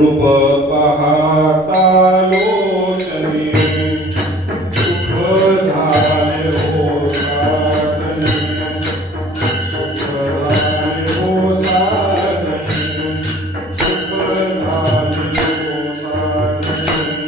रूप पाहता लोचनी सुख झाले हो साजनी सुख झाले हो साजनी सुख झाले हो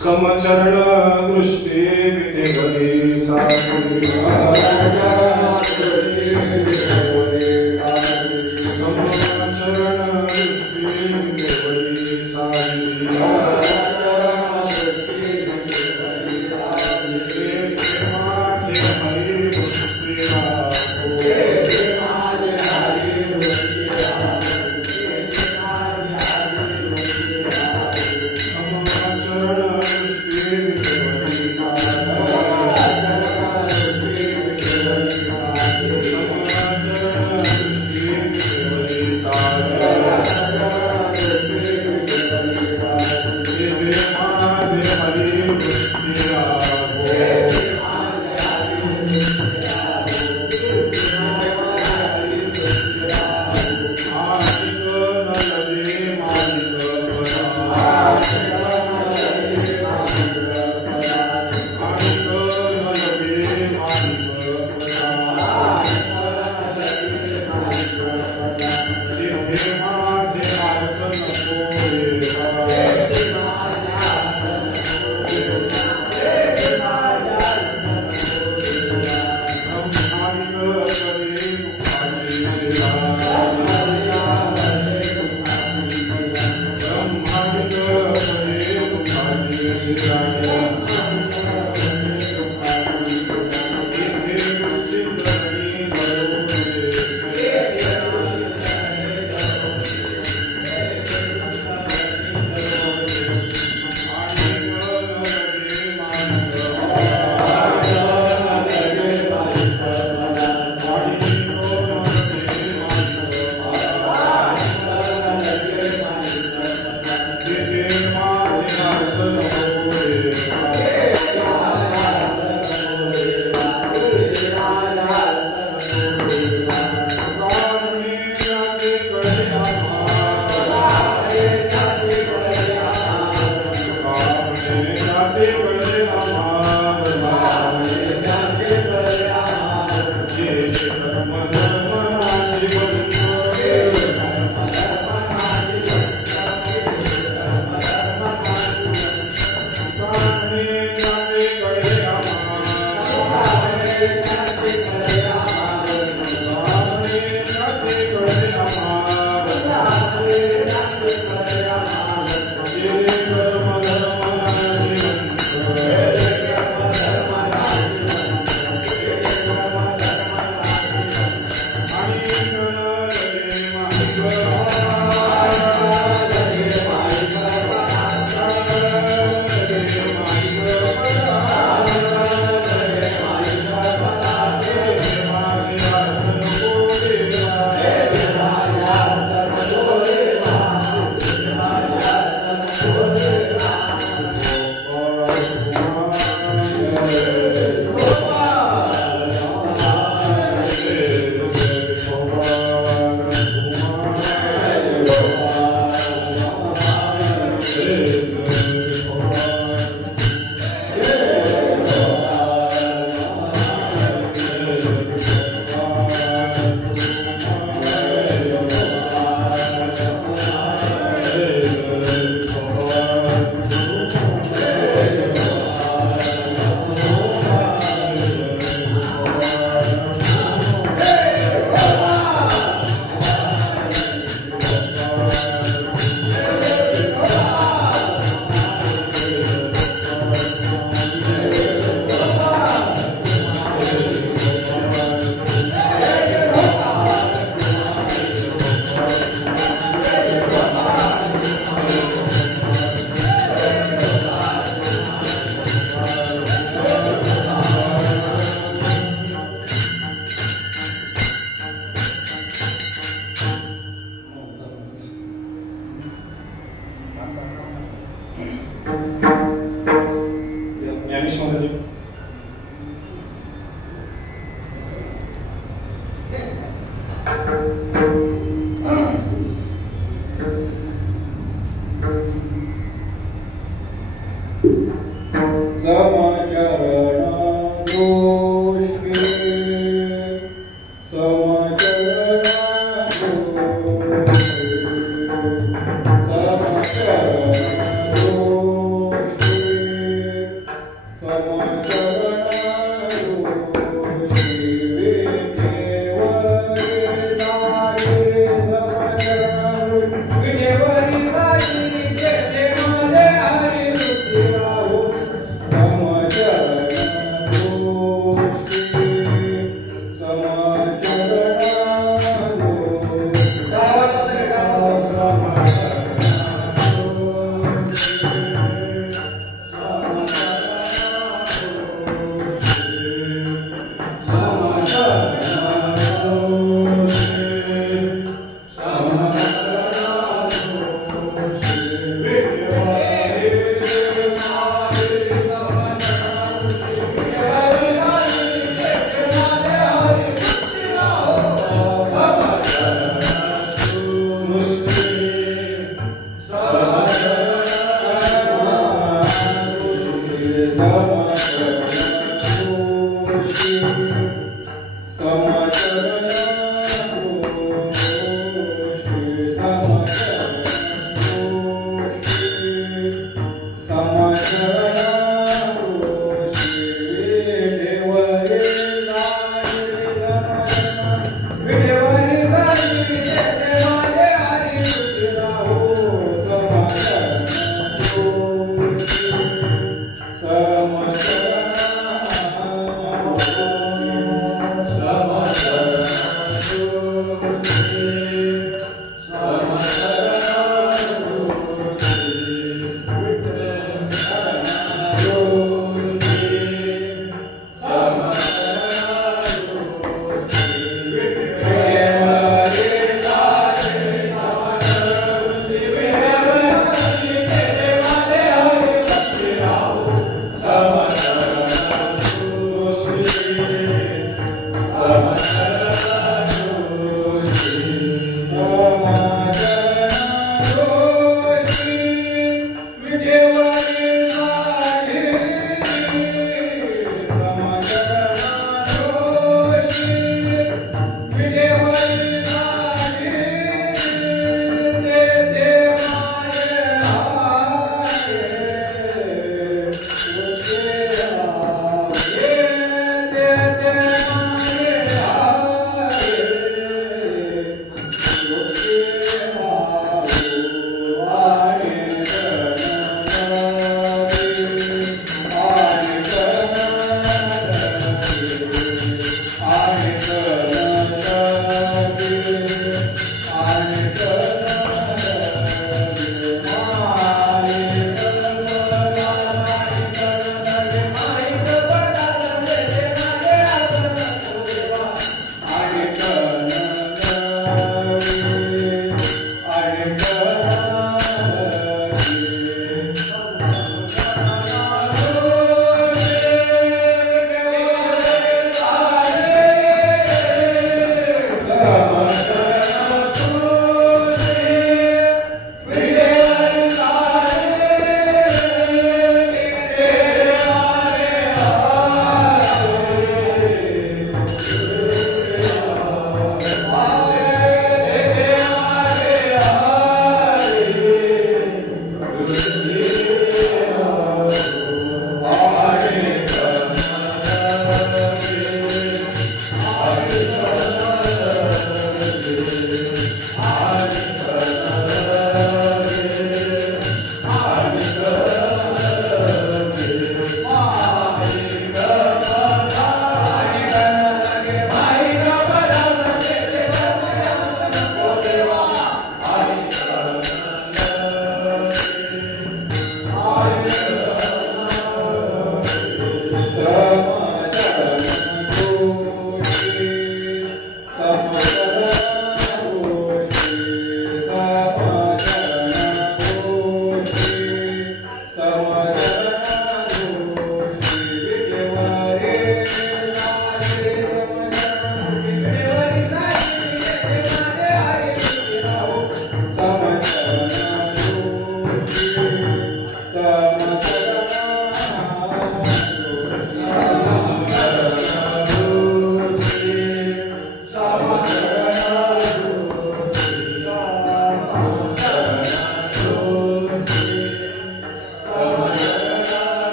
समचरण दृष्टी विदेवरी साधु समचरण दृष्टी विदेवरी साधु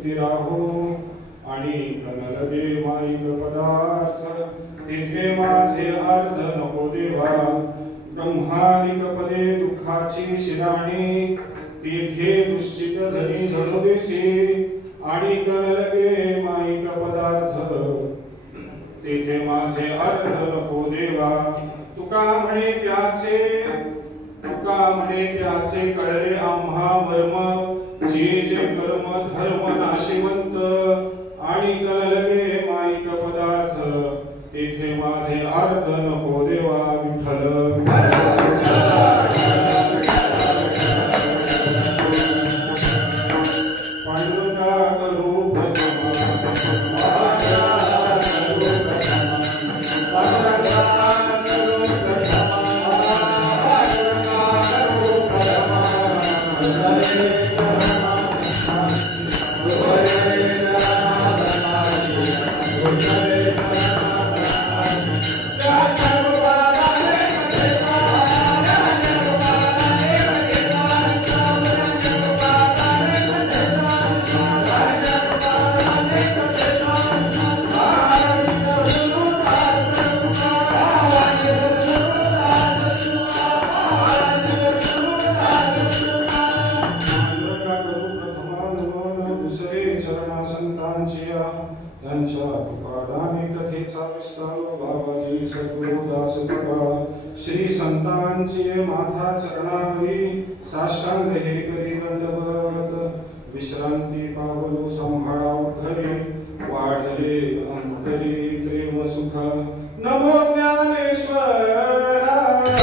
तृप्ती राहो आणि कनलगे माईक पदार्थ तेथे माझे अर्थ नको देवा ब्रह्मानिक पदे दुःखाची शिराणी तेथे दुश्चित जनी झडोदेशी आणि कनलगे माईक पदार्थ तेथे माझे अर्थ नको देवा तुका म्हणे त्याचे कळले आम्हा मर्म जे जे कर्म धर्म नाशिवंत आणि कळले माईक पदार्थ तेथे माझे अर्थ नको देवा विठ्ठल पांडुरंगा करू श्री संतांची माथा चरणावरी साष्टांग हे करी दंडवत विश्रांती पावलो संभाळा घरी वाढले अंतरी प्रेम सुख नमो ज्ञानेश्वरा नमो ज्ञानेश्वरा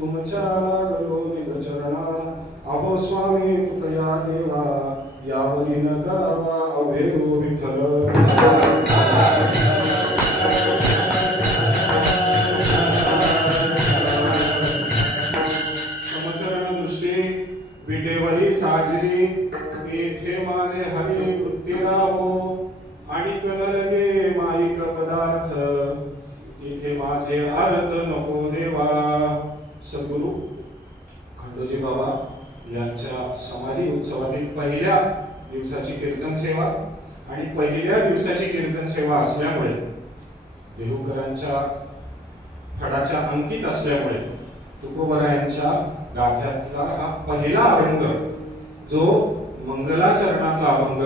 तुमच्या लागलो निज चरणा अहो स्वामी तुकया देवा यावरी न करावा अभेदो विठ्ठल. समचरण दृष्टी विटेवरी साजरी येथे माझे हरी वृत्ती राहो आणि कललगे माईक पदार्थ इथे माझे अर्थ नको देवा. सद्गुरु खंडोजी बाबा यांच्या समाधी उत्सवातील पहिल्या दिवसाची कीर्तन सेवा आणि पहिल्या दिवसाची कीर्तन सेवा असल्यामुळे देहूकरांच्या फडाच्या अंकित असल्यामुळे तुकोबरायांच्या गाथ्यातला हा पहिला अभंग जो मंगलाचरणाचा अभंग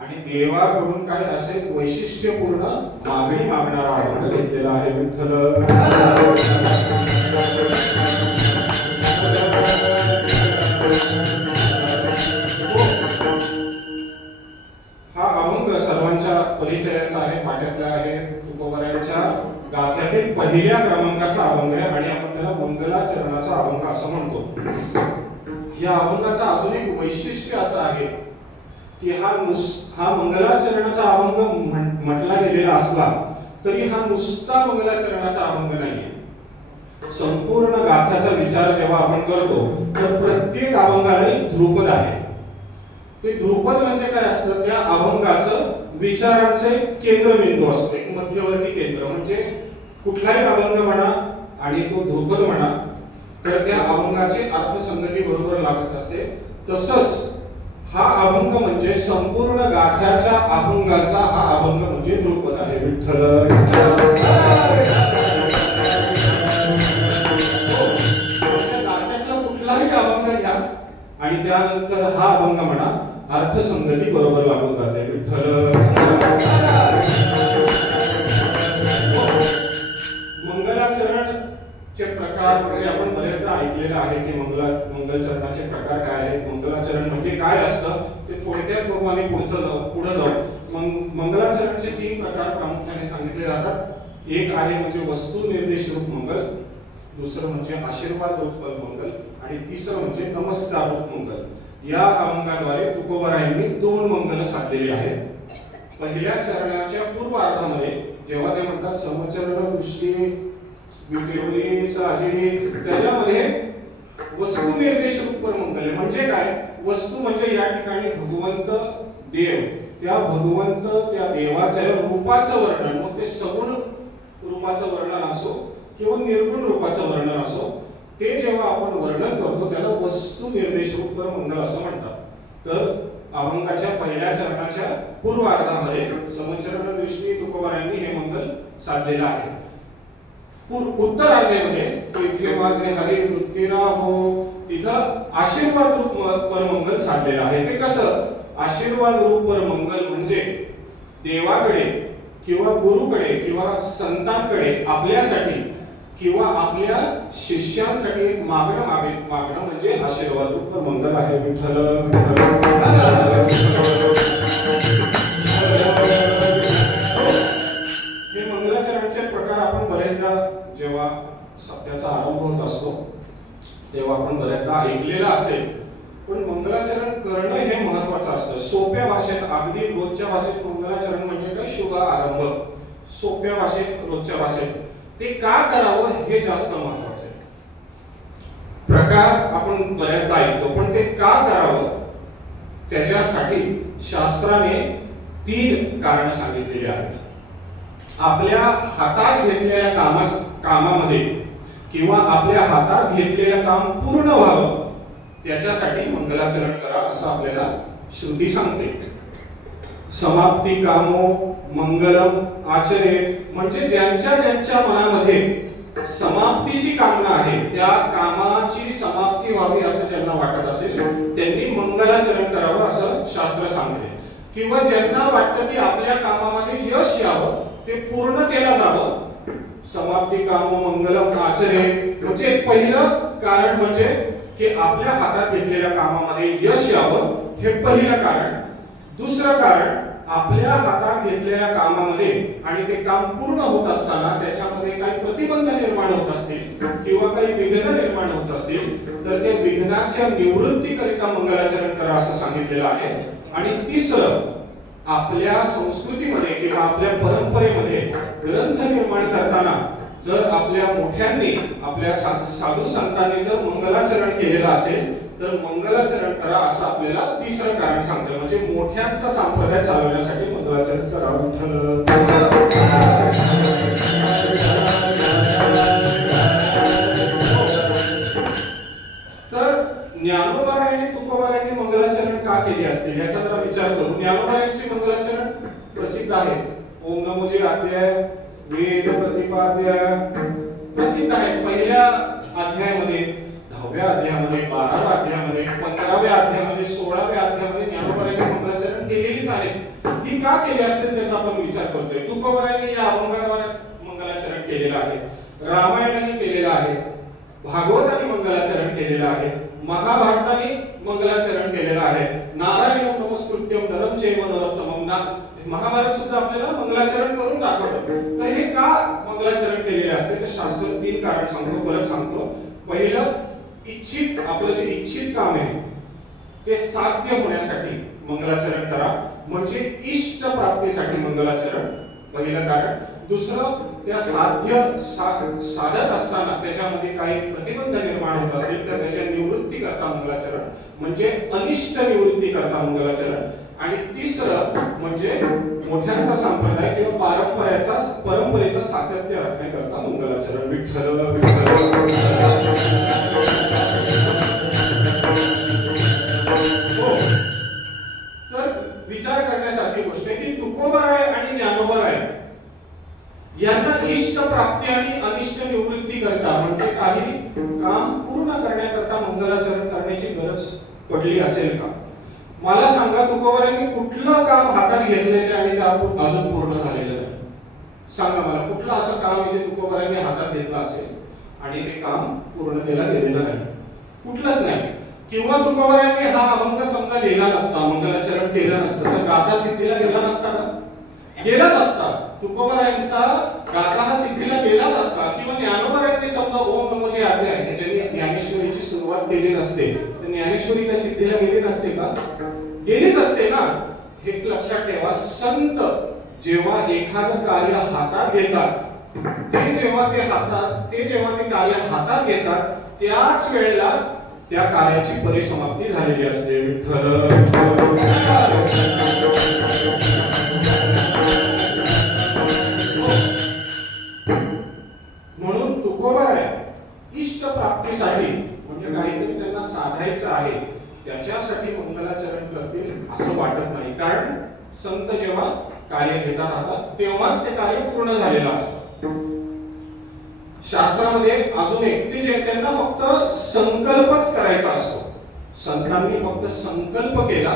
आणि देवाकडून काय असे वैशिष्ट्यपूर्ण मागणी मागणारा अभंग घेतलेला आहे. विठ्ठल हा अभंग सर्वांच्या परिचयाचा आहे, पाठ्यातला आहे. तुकोबरायांच्या गाथ्यातील पहिल्या क्रमांकाचा अभंग आहे आणि आपण त्याला मंगलाचरणाचा अभंग असं म्हणतो. या अभंगाचा अजून एक वैशिष्ट्य असं आहे की हा मंगलाचरणाचा अभंग म्हटला गेलेला असला तरी हा नुसता मंगलाचरणाचा अभंग नाहीये. संपूर्ण गाथ्याचा विचार जेव्हा आपण करतो तर प्रत्येक अभंगाला एक ध्रुपद आहे. ते ध्रुपद म्हणजे काय असतं, त्या अभंगाचं विचारांचे केंद्रबिंदू असते, मध्यवर्ती केंद्र. म्हणजे कुठलाही अभंग म्हणा आणि तो ध्रुपद म्हणा तर त्या अभंगाची अर्थसंगती बरोबर लागत असते. तसंच हा अभंग म्हणजे संपूर्ण गाथ्याच्या अभंगाचा हा अभंग म्हणजे ध्रुपद आहे. विठ्ठल गाथ्यातला कुठलाही अभंग घ्या आणि त्यानंतर हा अभंग म्हणा, अर्थसंगती बरोबर लागून जाते. विठ्ठल मंगलाचरणचे प्रकार वगैरे आपण बरेचदा ऐकलेलं आहे की मंगलचरणाचे प्रकार काय आहेत, मंगलाचरण म्हणजे काय असतं ते थोडक्यात बघू आणि पुढे जाऊ. मंगलाचरणचे 3 प्रकार प्रामुख्याने सांगितले जातात. एक आहे म्हणजे वस्तू निर्देश रूप मंगल, दुसरं म्हणजे आशीर्वाद रूप मंगल आणि तिसरं म्हणजे नमस्कार रूप मंगल. या अभंगाद्वारे तुकोबरायांनी 2 मंगल साधलेली आहेत. पहिल्या चरणाच्या पूर्वार्धामध्ये जेव्हा ते म्हणतात समचरण दृष्टी विटेवरी साजरी, त्याच्यामध्ये वस्तू निर्देश रूप मंगल म्हणजे काय, वस्तू म्हणजे या ठिकाणी भगवंत देव, त्या भगवंत त्या देवाच्या रूपाचं वर्णन, मग ते सगुण रूपाचं वर्णन असो किंवा निर्गुण रूपाचं वर्णन असो, ते जेव्हा आपण वर्णन करतो त्याला वस्तू निर्देश रूप मंगल असं म्हणतात. तर अभंगाच्या पहिल्या चरणाच्या पूर्वार्धामध्ये समचरण दृष्टी तुकोबरायांनी हे मंगल साधलेलं आहे. उत्तरार्धामध्ये इथे माझे हरी वृत्ती राहो, तिथं आशीर्वाद रूप परमंगल साधलेलं आहे. ते कसं, आशीर्वाद रूप परमंगल म्हणजे देवाकडे किंवा गुरुकडे किंवा संतांकडे आपल्यासाठी किंवा आपल्या शिष्यांसाठी मागणं म्हणजे आशीर्वाद रूप परमंगल आहे. विठ्ठल हे मंगलाचरणाचे प्रकार आपण बरेचदा जेव्हा सप्त्याचा आरंभ होत असतो तेव्हा आपण बरेचदा ऐकलेलं असेल, पण मंगलाचरण करणं हे महत्वाचं असतं. सोप्या भाषेत, अगदी रोजच्या भाषेत मंगलाचरण म्हणजे काय, शुभ आरंभ. सोप्या भाषेत, रोजच्या भाषेत ते का करावं हे जास्त महत्वाचं आहे. प्रकार आपण बरेचदा ऐकतो, पण ते का करावं त्याच्यासाठी शास्त्राने 3 कारण सांगितलेली आहेत. आपल्या हातात घेतलेल्या कामामध्ये किंवा आपल्या हातात घेतलेलं काम पूर्ण व्हावं त्याच्यासाठी मंगलाचरण करा असं आपल्याला श्रुती सांगते. समाप्ती कामो मंगलम आचरे, म्हणजे ज्यांच्या मनामध्ये समाप्तीची कामना आहे, त्या कामाची समाप्ती व्हावी असं ज्यांना वाटत असेल त्यांनी मंगलाचरण करावं असं शास्त्र सांगते. किंवा ज्यांना वाटतं की आपल्या कामामध्ये यश यावं, ते पूर्ण केलं जावं, समाप्ती कामो मंगलम आचरे म्हणजे पहिलं कारण म्हणजे की आपल्या हातात घेतलेल्या कामामध्ये यश यावं, हे पहिलं कारण. दुसरं कारण आपल्या हातात घेतलेल्या कामामध्ये आणि ते काम पूर्ण होत असताना त्याच्यामध्ये काही प्रतिबंध निर्माण होत असतील किंवा काही विघ्न निर्माण होत असतील तर ते विघ्नाच्या निवृत्तीकरिता मंगलाचरण करा असं सांगितलेलं आहे. आणि तिसरं, आपल्या संस्कृतीमध्ये किंवा आपल्या परंपरेमध्ये ग्रंथ निर्माण करताना जर आपल्या मोठ्यांनी आपल्या साधू संतांनी जर मंगलाचरण केलेलं असेल तर मंगलाचरण करा असं आपल्याला तिसरं कारण सांगतं. म्हणजे मोठ्यांचा संप्रदाय चालवण्यासाठी मंगलाचरण करा. तर ज्ञानोबा आणि तुकोबारायांनी मंगलाचरण का केले असतील याचा जरा विचार करू. ज्ञानोबारायांचे मंगलाचरण प्रसिद्ध आहे. ओम नमोजी अध्याय, वेद प्रतिपाद्य प्रसिद्ध आहे. पहिल्या अध्यायामध्ये, 10व्या अध्यायामध्ये, 12व्या अध्यायामध्ये, 15व्या अध्यायामध्ये, 16व्या अध्यायामध्ये ज्ञानोबारायांनी मंगलाचरण केलेलीच आहे. ही का केली असतील त्याचा आपण विचार करतोय. तुकोबारायांनी या अभंगाद्वारे मंगलाचरण केलेलं आहे, रामायणाने केलेलं आहे, भागवताने मंगलाचरण केलेलं आहे, महाभारताने मंगलाचरण केलेलं आहे, नारायणं नमस्कृत्यं नरं चैव नरोत्तमं, महाभारत सुद्धा आपल्याला मंगलाचरण करून दाखवतं. तर हे का मंगलाचरण केलेले असते तर शास्त्र 3 कारण सांगतो, परत सांगतो. पहिलं, इच्छित, आपलं जे इच्छित काम आहे ते साध्य होण्यासाठी मंगलाचरण करा, म्हणजे इष्ट प्राप्तीसाठी मंगलाचरण, पहिलं कारण. दुसरं, त्या साधत असताना त्याच्यामध्ये काही प्रतिबंध निर्माण होत असतील तर त्याच्या निवृत्ती करता मंगलाचरण, म्हणजे अनिष्ट निवृत्ती करता मंगलाचरण. आणि तिसरं म्हणजे मोठ्यांचा संप्रदाय किंवा परंपरेचा सातत्य राखण्याकरता मंगलाचरण. विठ्ठल तर विचार करण्यासारखी गोष्ट आहे की तुकोबाराय आणि ज्ञानोबाराय यांना इष्ट प्राप्ती आणि अनिष्ट निवृत्ती करता म्हणजे काही काम पूर्ण करण्याकरता मंगलाचरण करण्याची गरज पडली असेल का? मला सांगा, तुकोबारायांनी कुठलं काम हातात घेतलेलं आणि ते अजून पूर्ण झालेलं नाही? सांगा मला, कुठलं असं काम आहे जे तुकोबारायांनी हातात घेतलं असेल आणि ते काम पूर्णतेला गेलेलं नाही? कुठलंच नाही. किंवा तुकोबारायांनी हा अभंग समजा लिहिला नसता, मंगलाचरण केलं नसतं तर गाथा सिद्धीला गेला नसता का? गेलाच असता. तुकोबारायांचा गाथा हा सिद्धीला गेलाच असता. किंवा ज्ञानोबारायांनी समजा ओम नमोजी अध्याय ह्याच्याने ज्ञानेश्वरीची सुरुवात केली नसते तर ज्ञानेश्वरी त्या सिद्धीला गेली नसते का? गेलीच असते ना. हे लक्षात ठेवा, संत जेव्हा एखादं कार्य हातात घेतात ते जेव्हा ते कार्य हातात घेतात त्याच वेळेला त्या कार्याची परिसमाप्ती झालेली असते. म्हणून तुकोबाराय इष्ट प्राप्तीसाठी म्हणजे काहीतरी त्यांना साधायचं आहे त्याच्यासाठी मंगलाचरण करतील असं वाटत नाही. कारण संत जेव्हा कार्य घेतात हातात तेव्हाच ते कार्य पूर्ण झालेलं असतं. शास्त्रामध्ये अजून एक ते जे त्यांना फक्त संकल्पच करायचा असतो. संतांनी फक्त संकल्प केला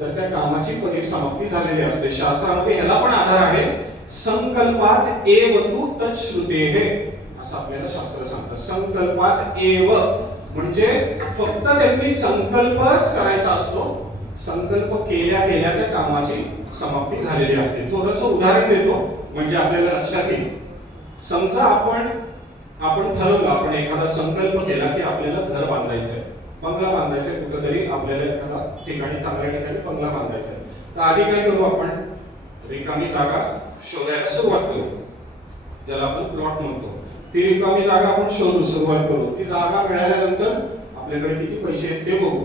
तर त्या कामाची परिसमाप्ती झालेली असते. शास्त्रामध्ये ह्याला पण आधार आहे. संकल्पात एव तु तच्छ्रुतेः असं आपल्याला शास्त्र सांगतं. संकल्पात एव म्हणजे फक्त त्यांनी संकल्पच करायचा असतो. संकल्प केल्या केल्या त्या कामाची समाप्ती झालेली असते. थोडंसं उदाहरण देतो म्हणजे आपल्याला लक्षात येईल. समजा आपण ठरवलं, आपण एखादा संकल्प केला की आपल्याला घर बांधायचंय, बंगला बांधायचंय, कुठेतरी आपल्याला एखादा ठिकाणी, चांगल्या ठिकाणी बंगला बांधायचा आहे. तर आधी काय करू, आपण रिकामी जागा शोधायला सुरुवात करू, ज्याला आपण प्लॉट म्हणतो. ती रिकामी जागा आपण शोधू सुरुवात करू. ती जागा मिळाल्यानंतर आपल्याकडे किती पैसे आहेत ते बघू.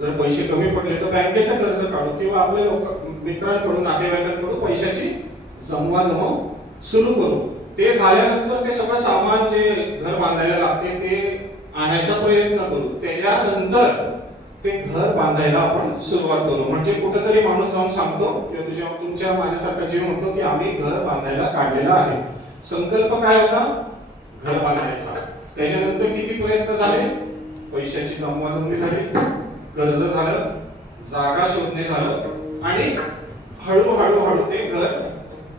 जर पैसे कमी पडले तर बँकेचं कर्ज काढू किंवा आपल्या मित्रांकडून, नातेवाईकांकडून पैशाची जमवाजमव सुरू करू. ते झाल्यानंतर ते सगळं सामान जे घर बांधायला लागते ते आणायचा प्रयत्न करू. त्याच्यानंतर ते घर बांधायला आपण सुरुवात करू. म्हणजे कुठेतरी माणूस जाऊन सांगतो किंवा तुमच्या माझ्यासारखा जीव म्हणतो की आम्ही घर बांधायला काढलेला आहे. संकल्प काय होता? घर बांधायचा. त्याच्यानंतर किती प्रयत्न झाले? पैशाची जमवाजमवी झाली, कर्ज झालं, जागा शोधणे झालं आणि हळूहळू ते घर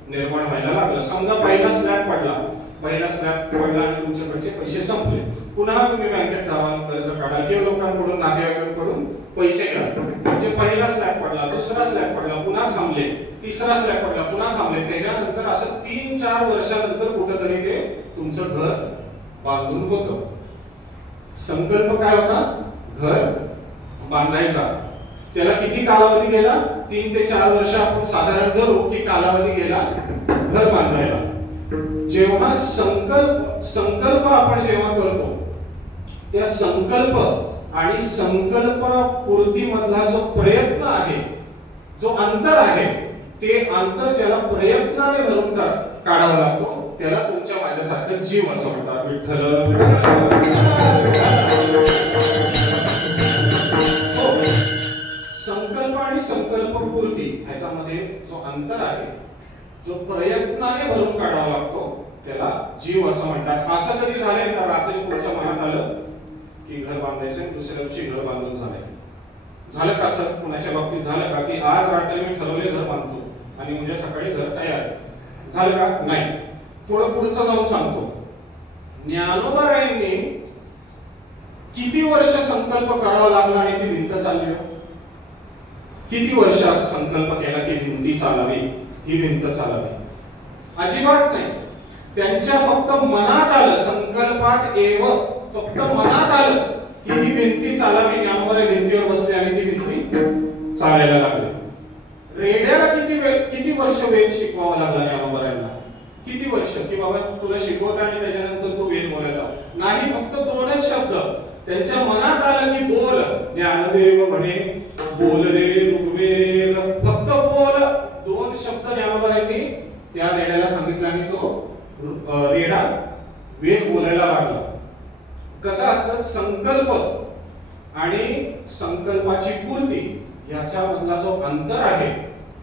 निर्माण व्हायला लागलं. समजा पहिला स्लॅब पडला आणि तुमच्याकडचे पैसे संपले. पुन्हा तुम्ही बँकेत जावा, कर्ज काढा किंवा लोकांकडून नातेवाईकांकडून पैसे घ्या. म्हणजे पहिला स्लॅब पडला, दुसरा स्लॅब पडला, पुन्हा थांबले, तिसरा स्लॅब पडला, पुन्हा थांबले. त्याच्यानंतर असं 3-4 वर्षानंतर कुठेतरी ते तुमचं घर बांधून होतं. संकल्प काय होता? घर बांधायचा. त्याला किती कालावधी गेला? 3 ते 4 वर्ष आपण साधारण धरू की कालावधी गेला घर बांधायला. जेव्हा संकल्प आपण जेव्हा करतो, त्या संकल्प आणि संकल्पापूर्ती मधला जो प्रयत्न आहे, जो अंतर आहे, ते अंतर ज्याला प्रयत्नाने भरून काढावा लागतो, त्याला तुमच्या माझ्यासारखं जीव असं म्हणतात. विठ्ठल संकल्प आणि संकल्पपूर्ती ह्याच्यामध्ये जो अंतर आहे, जो प्रयत्नाने भरून काढावा लागतो, त्याला जीव असं म्हणतात. असं कधी झालंय का रात्री तुमच्या मनात आलं की घर बांधायचंय, दुसऱ्या दिवशी घर बांधून झालंय? झालं का असं? कुणाच्या बाबतीत झालं का की आज रात्री मी ठरवले घर बांधतो आणि उद्या सकाळी घर तयार झालं का? नाही. थोडं पुढचं जाऊन सांगतो. ज्ञानोबारायांनी किती वर्ष संकल्प करावा लागला आणि ती भिंत चालली? किती वर्ष असं संकल्प केला की भिंती चालावी, ही भिंत चालावी? अजिबात नाही. त्यांच्या फक्त मनात आलं, संकल्पात फक्त मनात आलं की ही भिंती चालावी. ज्ञानोबा भिंतीवर बसले आणि ती भिंती चालायला लागली. रेड्याला किती वर्ष वेद शिकवावा लागला ज्ञानोबारायांना? किती वर्ष? की बाबा तुला शिकवता आणि त्याच्यानंतर तू वेद बोलायला नाही. फक्त 2च शब्द त्यांच्या मनात आलं की बोल. ज्ञानदेव म्हणे बोल रे ऋग्वेद, फक्त बोल. 2 शब्द ज्ञानोबारायांनी त्या रेड्याला सांगितलं आणि तो रेडा वेद बोलायला लागला. कसं असतं? संकल्प आणि संकल्पाची पूर्ती याच्यामधला जो अंतर आहे,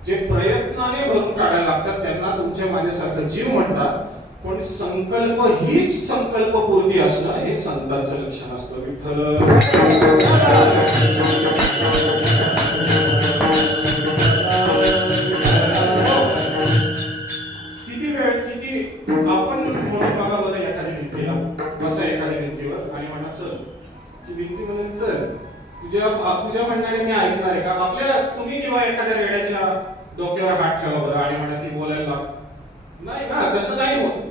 जे प्रयत्नाने भरून काढायला लागतात, त्यांना तुमच्या माझ्यासारखं जीव म्हणतात. पण संकल्प हीच संकल्पपूर्ती असणं हे संतांचं लक्षण असतं. विठ्ठल किती वेळ, किती आपण म्हणून बघा बरं एखाद्या भिंतीला बसा, एखाद्या भिंतीवर आणि म्हणा चल, ती भिंती म्हणून चल, तुझ्या म्हणण्याने मी ऐकणार आहे का? आपल्या तुम्ही किंवा एखाद्या रेड्याच्या डोक्यावर हात ठेवा बरं आणि म्हणा ती बोलायला नाही ना, तसं नाही होत.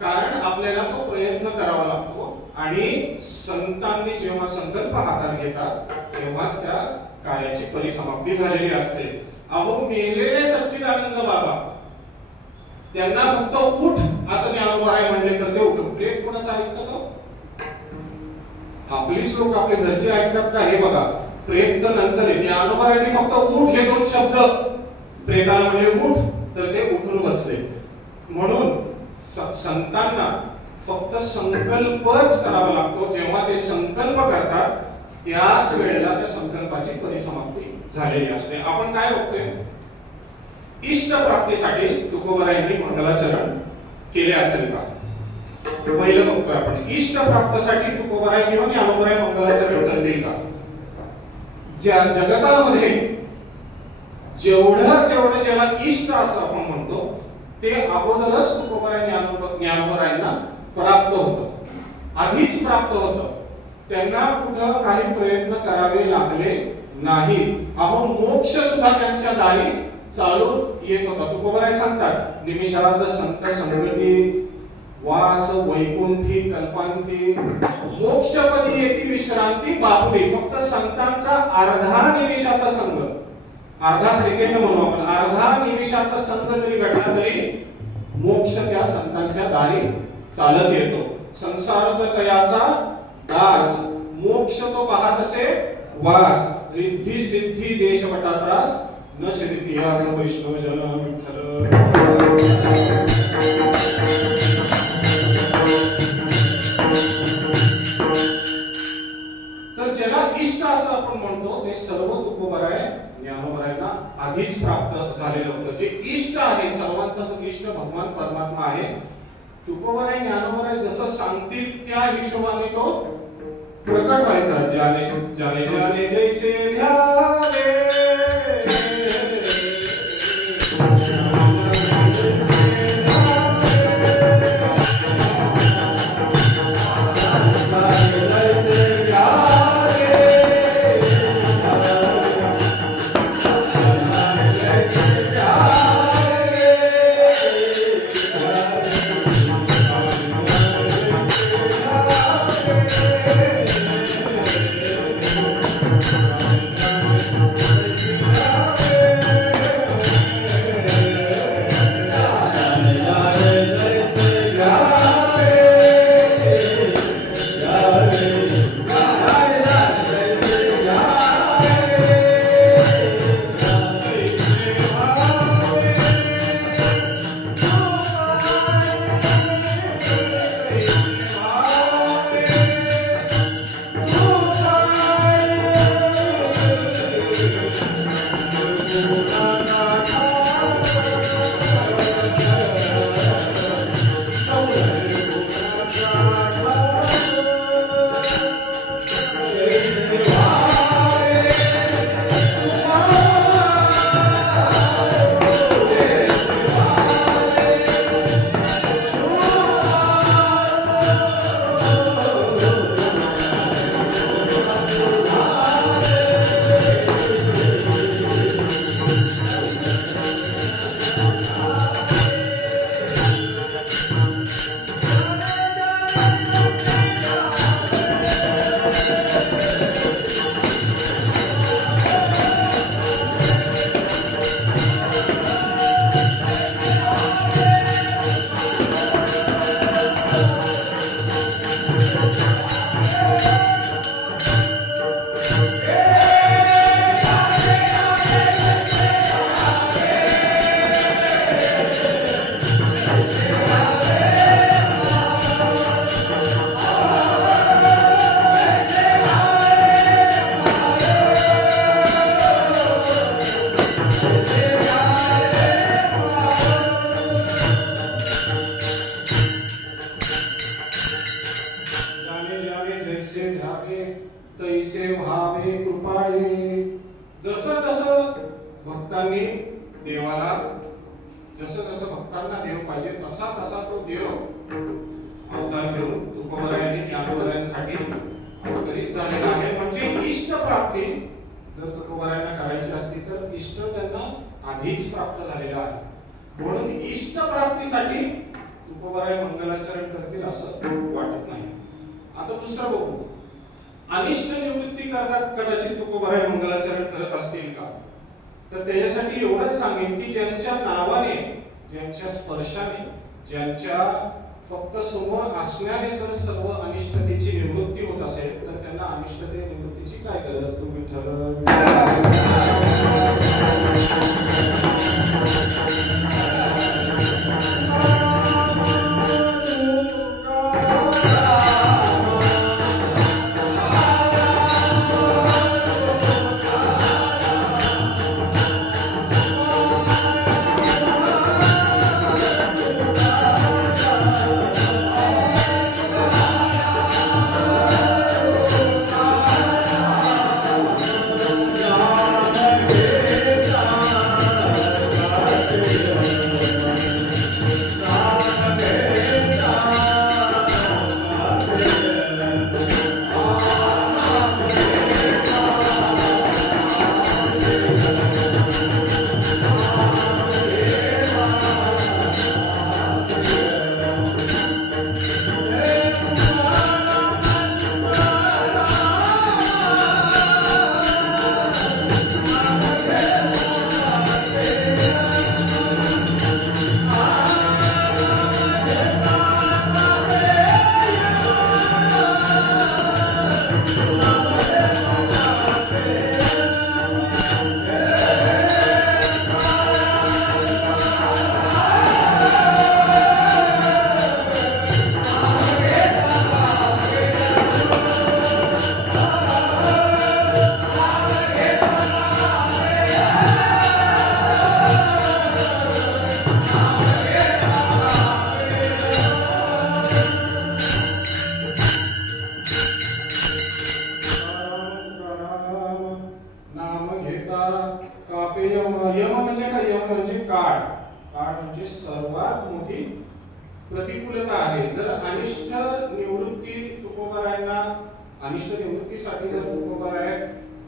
कारण आपल्याला तो प्रयत्न करावा लागतो. आणि संतांनी जेव्हा संकल्प हातात घेतात तेव्हाच त्या कार्याची परिसमाप्ती झालेली असते. अहो मेलेले सच्चिदानंद बाबा, त्यांना फक्त उठ असं ज्ञानोबा आहे म्हणले तर ते उठ. प्रेत कोणाचं ऐकतं का? आपलीच लोक आपले घरचे ऐकतात का? हे बघा, प्रेत तर नंतर आहे. ज्ञानोबारायांनी फक्त उठ हे 2 शब्द प्रेताला म्हणजे उठ, तर ते उठून बसले. म्हणून संतांना फक्त संकल्पच करावा लागतो. जेव्हा ते संकल्प करतात त्याच वेळेला त्या संकल्पाची परिसमाप्ती झालेली असते. आपण काय बघतोय? इष्ट प्राप्तीसाठी तुकोबारायांनी मंगलाचरण केले असेल का? पहिलं बघतोय आपण. इष्ट प्राप्तीसाठी तुकोबाराय किंवा ज्ञानोबाराय मंगलाचरण करतील का? जगतामध्ये जेवढं तेवढं ज्याला इष्ट असं आपण म्हणतो ते अगोदरच तुकोबाराय ज्ञानोबारायांना प्राप्त होतं, आधीच प्राप्त होतं. त्यांना कुठं काही प्रयत्न करावे लागले नाही. अहो मोक्ष सुद्धा त्यांच्या दारी चालून येत होता. तुकोबाराय सांगतात, निमिषार्ध संत संगती वास वैकुंठी कल्पांती मोक्षपदी येती विश्रांती बापुडी. फक्त संतांचा अर्धा निमिषाचा संग, अर्धा सेकंड म्हणू आपण, अर्धा निमिषाचा संग जरी घडला तरी मोक्ष त्या संतांच्या दारी चालत येतो. संसार तयाचा दास मोक्ष तो पाहत असे वास. रिद्धी सिद्धी देश वटात्रास न सिद्धी यास वैष्णव जन विठ्ठल. तर ज्याला इष्ट असं आपण म्हणतो ते सर्व तुकोबाराय ज्ञानोबारायांना आधीच प्राप्त झालेलं होतं. जे इष्ट आहे, सर्वांचा जो इष्ट भगवान परमात्मा आहे, तुकोबाराय ज्ञानोबाराय जसं सांगतील त्या हिशोबाने तो प्रकट व्हायचा. ज्याने ज्याने ज्याने जैसे ध्यावे चित्ताने जैसे ध्यावे तैसे व्हावे कृपाळे. जसं जसं भक्तांनी देवाला जसं भक्तांना देव पाहिजे तसा तसा तो देव अवतार घेऊन तुकोबरायांनी ज्ञानोबरायांसाठी अवतरित झालेला आहे. म्हणजे इष्ट प्राप्ती जर तुकोबरायांना करायची असती तर इष्ट त्यांना आधीच प्राप्त झालेला आहे. म्हणून इष्ट प्राप्तीसाठी तुकोबराय मंगलाचरण करतील असं वाटत नाही. आता दुसरं बघू, अनिष्ट निवृत्ती करतात कदाचित तुकोबराय मंगलाचरण करत असतील का, तर त्याच्यासाठी एवढंच सांगेन की ज्यांच्या नावाने, ज्यांच्या स्पर्शाने, ज्यांच्या फक्त समोर असण्याने जर सर्व अनिष्टतेची निवृत्ती होत असेल तर त्यांना अनिष्टते निवृत्तीची काय गरज. तू विठ्ठल प्रतिकूलता आहे. जर अनिष्ट निवृत्ती तुकोबरायांना अनिष्ट निवृत्तीसाठी जर तुकोबराय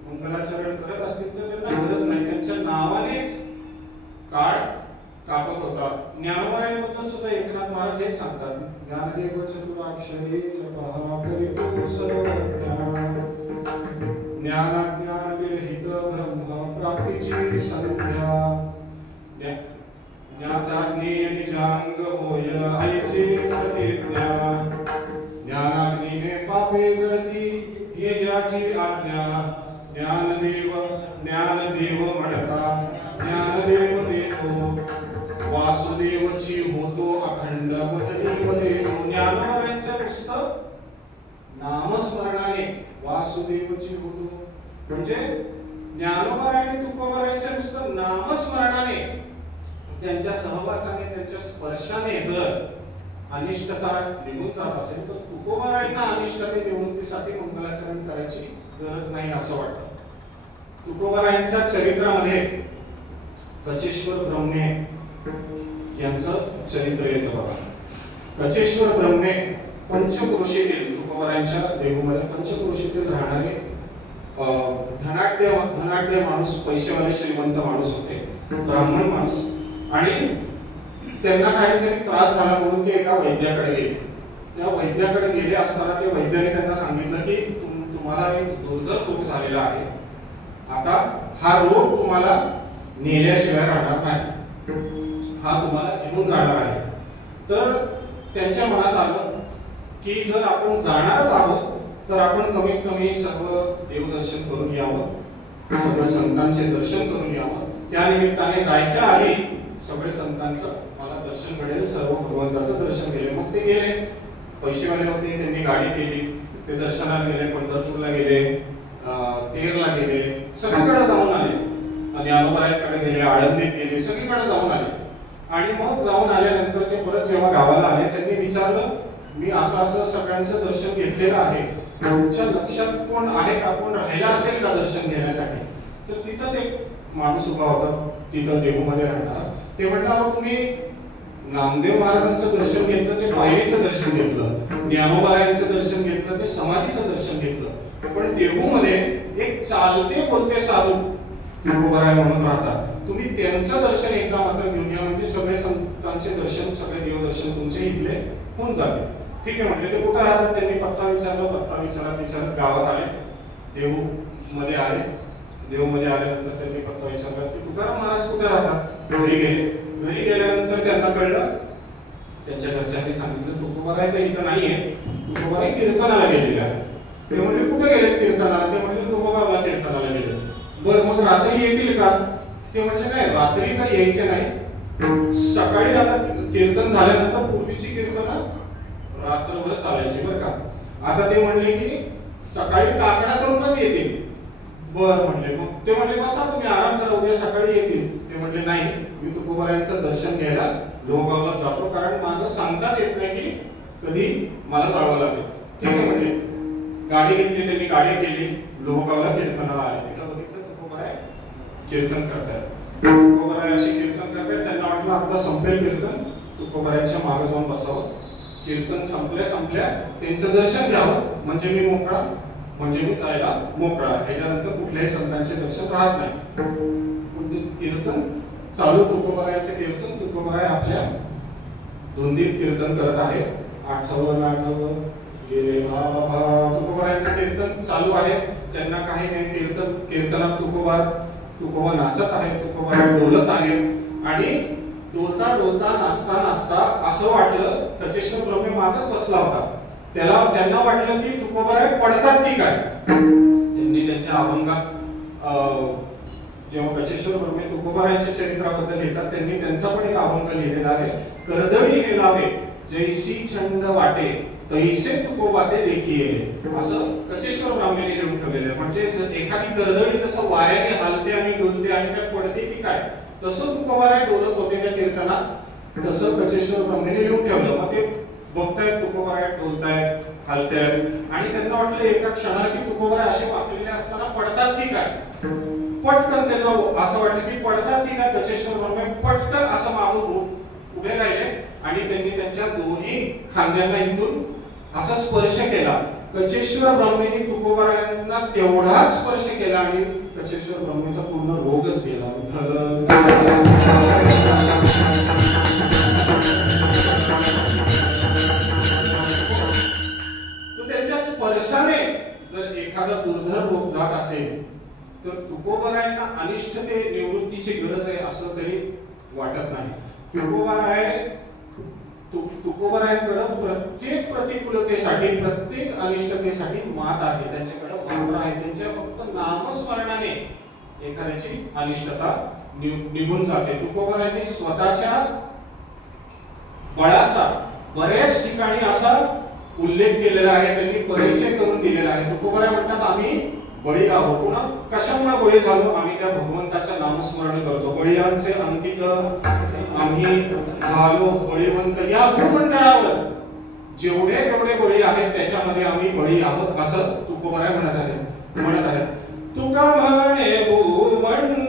मंगलाचरण करत असतील तर त्यांना गरज नाही. त्यांच्या नावानेच काळ कापत होता. ज्ञानोबरायांबद्दल सुद्धा एकनाथ महाराज हेच सांगतात, ज्ञानदेव चतुराक्षरी जपहा सर्वज्ञान ज्ञानाज्ञान विरहित ब्रह्म प्राप्तीची संध्या ज्ञाताग्नेय निजांग होय ऐसे प्रतिज्ञा ज्ञानाग्नीने पापे जळती हे ज्याची आज्ञा ज्ञानदेव म्हणता ज्ञानदेव देतो वासुदेवची होतो अखंड मदती देतो. ज्ञानोबरायांच्या पुस्तक नामस्मरणाने वासुदेवची होतो म्हणजे ज्ञानोबरायांनी तुकोबरायांच्या पुस्तक नामस्मरणाने त्यांच्या सहवासाने त्यांच्या स्पर्शाने जर अनिष्टता निघून जात असेल तर तुकोबरायांना अनिष्टते निवृत्तीसाठी मंगलाचरण करायची गरज नाही असं वाटतं. तुकोबरायांच्या चरित्रामध्ये कचेश्वर ब्रह्मे यांचं चरित्र येतं बघा. कचेश्वर ब्रह्मे पंचक्रोशीतील तुकोबरायांच्या देहूमध्ये पंचक्रोशीतील राहणारे धनाढ्य माणूस, पैसेवाले श्रीमंत माणूस होते, ब्राह्मण माणूस. आणि त्यांना काहीतरी त्रास झाला म्हणून ते एका वैद्याकडे गेले. त्या वैद्याकडे गेले असताना ते वैद्याने त्यांना सांगितलं की तुम्हाला एक दुर्धर रोग झालेला आहे, आता हा रोग तुम्हाला नेल्याशिवाय राहणार नाही, हा तुम्हाला घेऊन जाणार आहे. तर त्यांच्या मनात आलं की जर आपण जाणारच आहोत तर आपण कमीत कमी सर्व देवदर्शन करून यावं, सगळ्या संतांचे दर्शन करून यावं. त्या निमित्ताने जायच्या आधी सगळे संतांचं मला दर्शन घडेल, सर्व भगवंताचं दर्शन केले. मग ते गेले, पैसेवाले होते, त्यांनी गाडी केली, ते दर्शनाला गेले, पंढरपूरला गेले, तेरला गेले, सगळीकडे जाऊन आले. ज्ञानोबरायांकडे गेले, आळंदीत गेले, सगळीकडे जाऊन आले. आणि मग जाऊन आल्यानंतर ते परत जेव्हा गावाला आले त्यांनी विचारलं, मी असं असं सगळ्यांचं दर्शन घेतलेलं आहे, तुमच्या लक्षात कोण आहे का, कोण राहिला असेल का दर्शन घेण्यासाठी? तर तिथंच एक माणूस उभा होता तिथं देहूमध्ये राहणारा. ते म्हटलं तुम्ही नामदेव महाराजांचं दर्शन घेतलं ते पायरीचं दर्शन घेतलं, ज्ञानोबारायांचं दर्शन घेतलं ते समाधीचं दर्शन घेतलं, पण देहूमध्ये एक चालते बोलते साधू तुकोबाराय म्हणून राहतात, तुम्ही त्यांचं दर्शन एकदा मात्र घेऊन या, म्हणजे सगळे संतांचे दर्शन, सगळे देवदर्शन तुमचे इथले होऊन जाते. ठीक आहे म्हटले. ते कुठं राहतात? त्यांनी पत्ता विचारत गावात आले, देहू मध्ये आले. देहूमध्ये आल्यानंतर त्यांनी पत्ता विचारला की तुकाराम महाराज कुठे राहतात? घरी गेले. घरी गेल्यानंतर त्यांना कळलं, त्यांच्या घरच्यांनी सांगितलं तुकोबाराय तर इथं नाहीये, तुकोबाराय कीर्तनाला गेलेले आहेत. ते म्हणजे कुठे गेले कीर्तनाला? ते म्हणजे तुकोबाला कीर्तनाला गेले. बरं मग रात्री येतील का? ते म्हटले नाही, रात्री तर यायचे नाही, सकाळी आता कीर्तन झाल्यानंतर पूर्वीची कीर्तन रात्रभर चालायची बरं का. आता ते म्हणले की सकाळी काकडा करूनच येतील. बरं म्हणले. मग ते म्हणले बसा तुम्ही आराम करा, उद्या सकाळी येतील. ते म्हणले नाही, मी तुकोबारायांचं दर्शन घ्यायला लोहगावला जातो, कारण माझं सांगताच येत नाही की कधी मला जावं लागेल. ठीक आहे म्हणले. गाडी घेतली त्यांनी, गाडी केली, लोहगावला कीर्तनाला आले. तिथं बघितलं तुकोबाराय कीर्तन करतात. तुकोबाराय अशी कीर्तन करतात, त्यांना वाटलं आता संपेल कीर्तन, तुकोबारायांच्या मागे जाऊन बसावं, कीर्तन संपल्या त्यांचं दर्शन घ्यावं, म्हणजे मी मोकळा, म्हणजे मी जायला मोकळा, ह्याच्यानंतर कुठल्याही संतांचे दर्शन राहत नाही. कीर्तन चालू, तुकोबारायांचे कीर्तन, तुकोबाराय आपल्या धुंदीत कीर्तन करत आहे. आठवं गेले बाबा, तुकोबारायांचं कीर्तन चालू आहे. त्यांना काही नाही, कीर्तनात तुकोबा नाचत आहे, तुकोबाराय डोलत आहे. आणि डोलता नाचता असं वाटलं कचेश्वर ब्रह्मे मागच बसला होता, त्यांना वाटलं की तुकोबाराय पडतात की काय. त्यांनी त्यांच्या अभंगात जेव्हा कचेश्वर ब्रह्मे तुकोबारायांच्या चरित्राबद्दल लिहितात, त्यांनी त्यांचा पण एक अभंग लिहिलेला आहे. कर्दळी हे लावे जैसी छंद वाटे तैसे तुकोबाते देखी येले, असं कचेश्वर ब्राह्मणाने लिहून ठेवलेलं आहे. म्हणजे एखादी कर्दळी जसं वाऱ्याने हलते आणि डोलते आणि काय पडते की काय, तसं तुकोबाराय डोलत होते त्या कीर्तनात, तसं कचेश्वर ब्राह्मणाने लिहून ठेवलं. मग ते बघतायत तुकोबाराय डोलतायत, हलतायत, आणि त्यांना वाटलं एका क्षणाला की तुकोबाराय असे वाकलेले असताना पडतात की काय. पटकन त्यांना असं वाटलं की पडतात की काय. कचेश्वर ब्रह्मे पटकन असं मागून उभे राहिले आणि त्यांनी त्यांच्या दोन्ही खांद्यांना इथून असा स्पर्श केला. कचेश्वर ब्रह्मेने तुकोबारायांना तेवढाच स्पर्श केला आणि कचेश्वर ब्रह्मेचा पूर्ण रोगच गेला. तो त्यांच्या स्पर्शाने जर एखादा दुर्धर रोग जात असेल तर तुकोबारायांना अनिष्ट ते निवृत्तीची गरज आहे असं तरी वाटत नाही. तुकोबारायांकडे प्रत्येक प्रतिकूलतेसाठी, प्रत्येक अनिष्टतेसाठी मात आहे, त्यांच्याकडे मार्ग आहे. त्यांच्या फक्त नामस्मरणाने एखाद्याची अनिष्टता निघून जाते. तुकोबारायांनी स्वतःच्या बळाचा बऱ्याच ठिकाणी असा उल्लेख केलेला आहे, त्यांनी परिचय करून दिलेला आहे. तुकोबाराय म्हणतात आम्ही बळी आहोत. पुन्हा कशामुळे बळी झालो? आम्ही त्या भगवंताचं नामस्मरण करतो. बळीयांचे अंकित आम्ही झालो बळीवंत. या भूमंडळावर जेवढे बळी आहेत त्याच्यामध्ये आम्ही बळी आहोत असं तुकोबाराय म्हणत आहे. तुका म्हणे भूमंडळी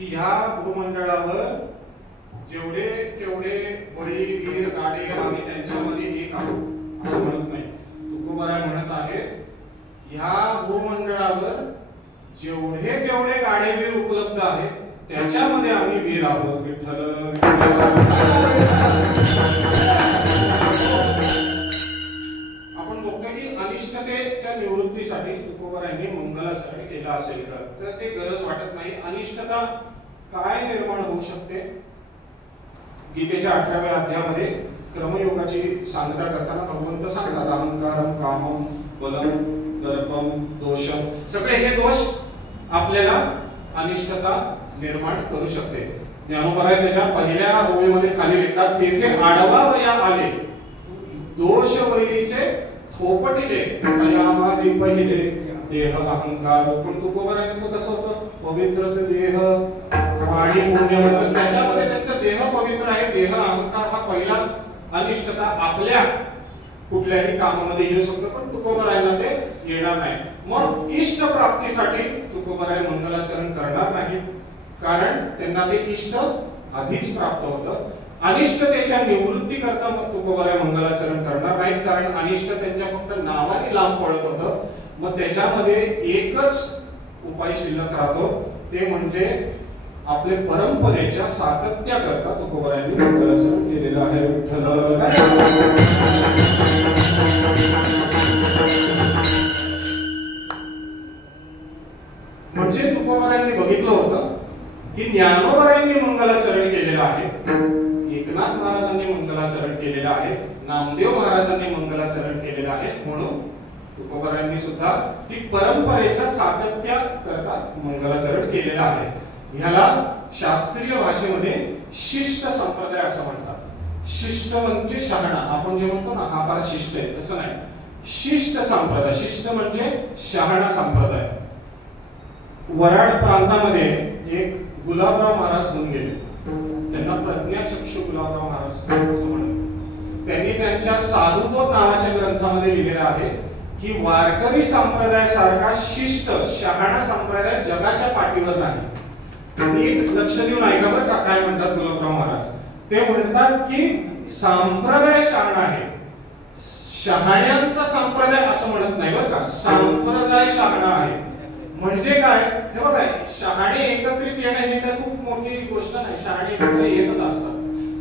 की ह्या भूमंडळावर जेवढे तेवढे बळी वीर गाडे आम्ही त्यांच्यामध्ये एक आहोत असं म्हणत नाही. तुकोबाराय म्हणत आहेत ह्या भूमंडळावर जेवढे तेवढे गाडे वीर उपलब्ध आहेत त्याच्यामध्ये आम्ही वीर आहोत. विठ्ठल आपण बघतो की अनिष्टतेच्या निवृत्तीसाठी तुकोबारायांनी मंगलाचरण केलं असेल तर ते गरज वाटत नाही. अनिष्टता काय निर्माण होऊ शकते? गीतेच्या 18व्या अध्यायामध्ये कर्मयोगाची सांगता करताना भगवंत सांगतात अहंकारम कामम बलम दर्पम दोषम सगळे हे दोष आपल्याला अनिष्टता निर्माण करू शकते. ज्ञानोबराय त्याच्या पहिल्या ओळीमध्ये खाली लिहितात तेथे आडवा वया आले दोष वैरीचे थोपटिले तयामाजी पहिले देह अहंकार. पण तुकोबारायांचं कसं होतं पवित्र देह वाणी पुण्य होतं त्याच्यामध्ये त्यांचा देह पवित्र आहे. देह अहंकार हा पहिला अनिष्टता आपल्या कुठल्याही कामामध्ये येऊ शकतो पण तुकोबारायांना ते येणार नाही. मग इष्ट प्राप्तीसाठी तुकोबाराय मंगलाचरण करणार नाहीत कारण त्यांना ते इष्ट आधीच प्राप्त होतं. अनिष्टतेच्या निवृत्ती करता मग तुकोबाराय मंगलाचरण करणार नाहीत कारण अनिष्ट त्यांच्या फक्त नावाने लांब पडत होतं. मग त्याच्यामध्ये एकच उपाय शिल्लक राहतो ते म्हणजे आपले परंपरेच्या सातत्या करता तुकोबारायांनी मंगलाचरण केलेलं आहे. विठ्ठल म्हणजे तुकोबारायांनी बघितलं होतं की ज्ञानोबारायांनी मंगलाचरण केलेलं आहे, एकनाथ महाराजांनी मंगलाचरण केलेलं आहे, नामदेव महाराजांनी मंगलाचरण केलेलं आहे. म्हणून तुकोबारायांनी सुद्धा ती परंपरेच्या सातत्या करता मंगलाचरण केलेलं आहे. ह्याला शास्त्रीय भाषेमध्ये शिष्ट संप्रदाय असं म्हणतात. शिष्ट म्हणजे शहाणा. आपण जे म्हणतो ना हा फार शिष्ट आहे तसं नाही. शिष्ट संप्रदाय शिष्ट म्हणजे शहाणा संप्रदाय. वराड प्रांतामध्ये एक गुलाबराव महाराज होऊन गेले. त्यांना प्रज्ञाचक्षु गुलाबराव महाराज असं म्हणतात. त्यांनी त्यांच्या साधुबोध नावाच्या ग्रंथामध्ये लिहिलेलं आहे की वारकरी संप्रदायासारखा शिष्ट शहाणा संप्रदाय जगाच्या पाठीवर नाही. नीट लक्ष देऊन ऐका बरं का काय म्हणतात गुलाबराव महाराज. ते म्हणतात की संप्रदाय शहाणा आहे, शहाण्यांचा संप्रदाय असं म्हणत नाही बरं का. संप्रदाय शहाणा आहे म्हणजे काय हे बघा. शहाणे एकत्रित येणं ही तर खूप मोठी गोष्ट नाही. शहाणे एकत्र येतच असतात.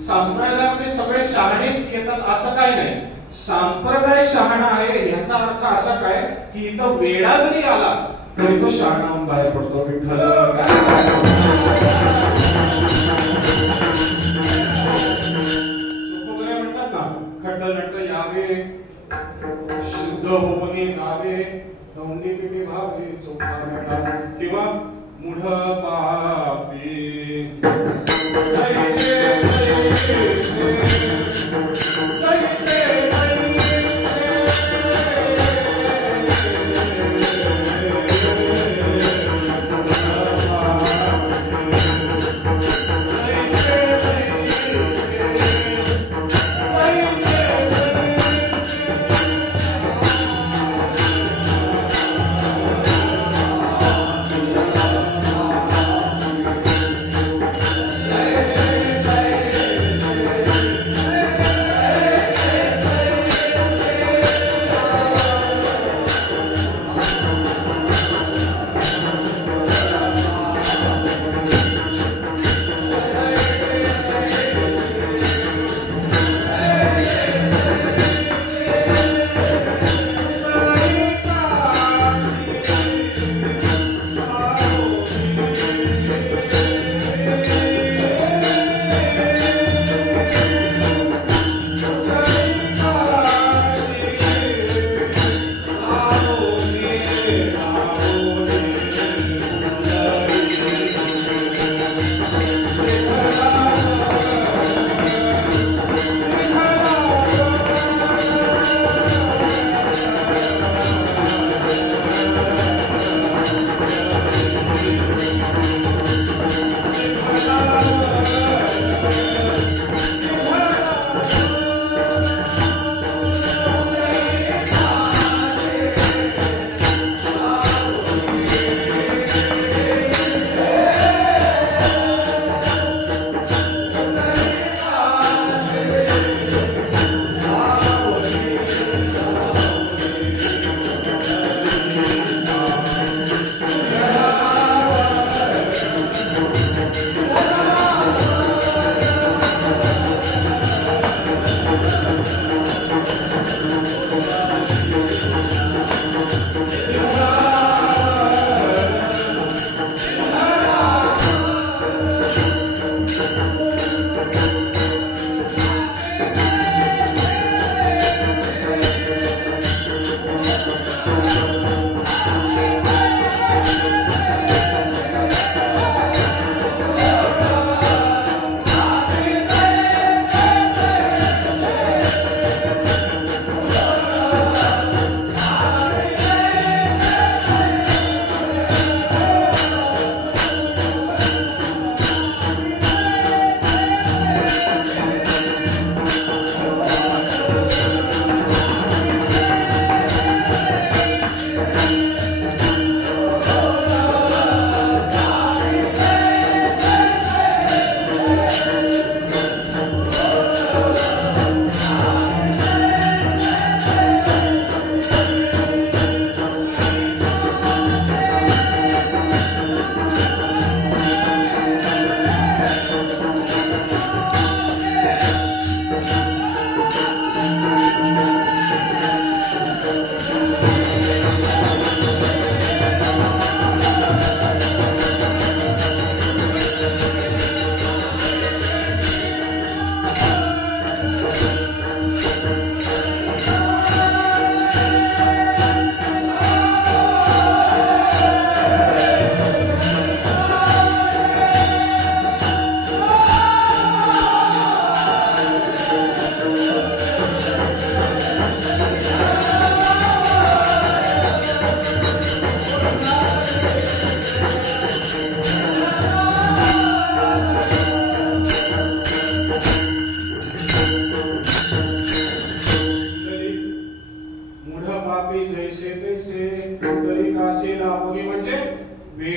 संप्रदायामध्ये सगळे शहाणेच येतात असं काही नाही. संप्रदाय शहाणा आहे याचा अर्थ असा काय की इथं वेडा जरी आला तरी तो शहाणा बाहेर पडतो. विठ्ठल तुकोबाराय म्हणतात ना खड्डनट्ट यावे शुद्ध होऊनी जावे दौंडी पिटी भावे चोखा मेळा किंवा मूढ पापी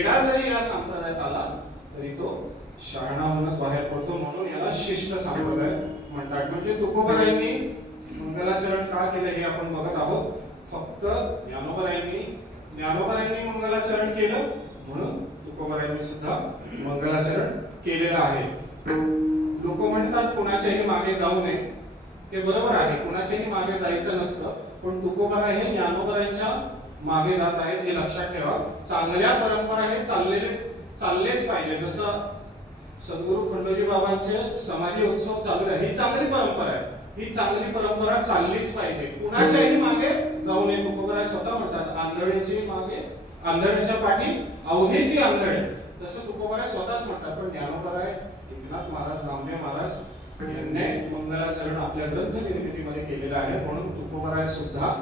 वेडा जरी या संप्रदायात आला तरी तो शरणावरूनच बाहेर पडतो, म्हणून याला शिष्ट संप्रदाय म्हणतात. म्हणजे तुकोबरायांनी मंगलाचरण का केलं हे आपण बघत आहोत. फक्त ज्ञानोबरायांनी मंगलाचरण केलं म्हणून तुकोबरायांनी सुद्धा मंगलाचरण केलेलं आहे. लोक म्हणतात कुणाच्याही मागे जाऊ नये, ते बरोबर आहे, कुणाच्याही मागे जायचं नसतं, पण तुकोबराय हे ज्ञानोबरायांच्या मागे जात आहेत हे लक्षात ठेवा. चांगल्या परंपरा हे चाललेच पाहिजे. जसं सद्गुरू खंडोजी बाबांचे समाधी उत्सव चालू आहे, ही चांगली परंपरा आहे, ही चांगली परंपरा चाललीच पाहिजे. कुणाच्याही मागे जाऊ नये. तुकोबराय स्वतः म्हणतात आंधळीची मागे, आंधळीच्या पाठी अवघेची आंधळी, तसं तुकोबराय स्वतःच म्हणतात. पण ज्ञानोबराय, एकनाथ महाराज, नामदेव महाराज यांनी मंगलाचरण आपल्या ग्रंथ निर्मितीमध्ये केलेलं आहे, म्हणून तुकोबराय सुद्धा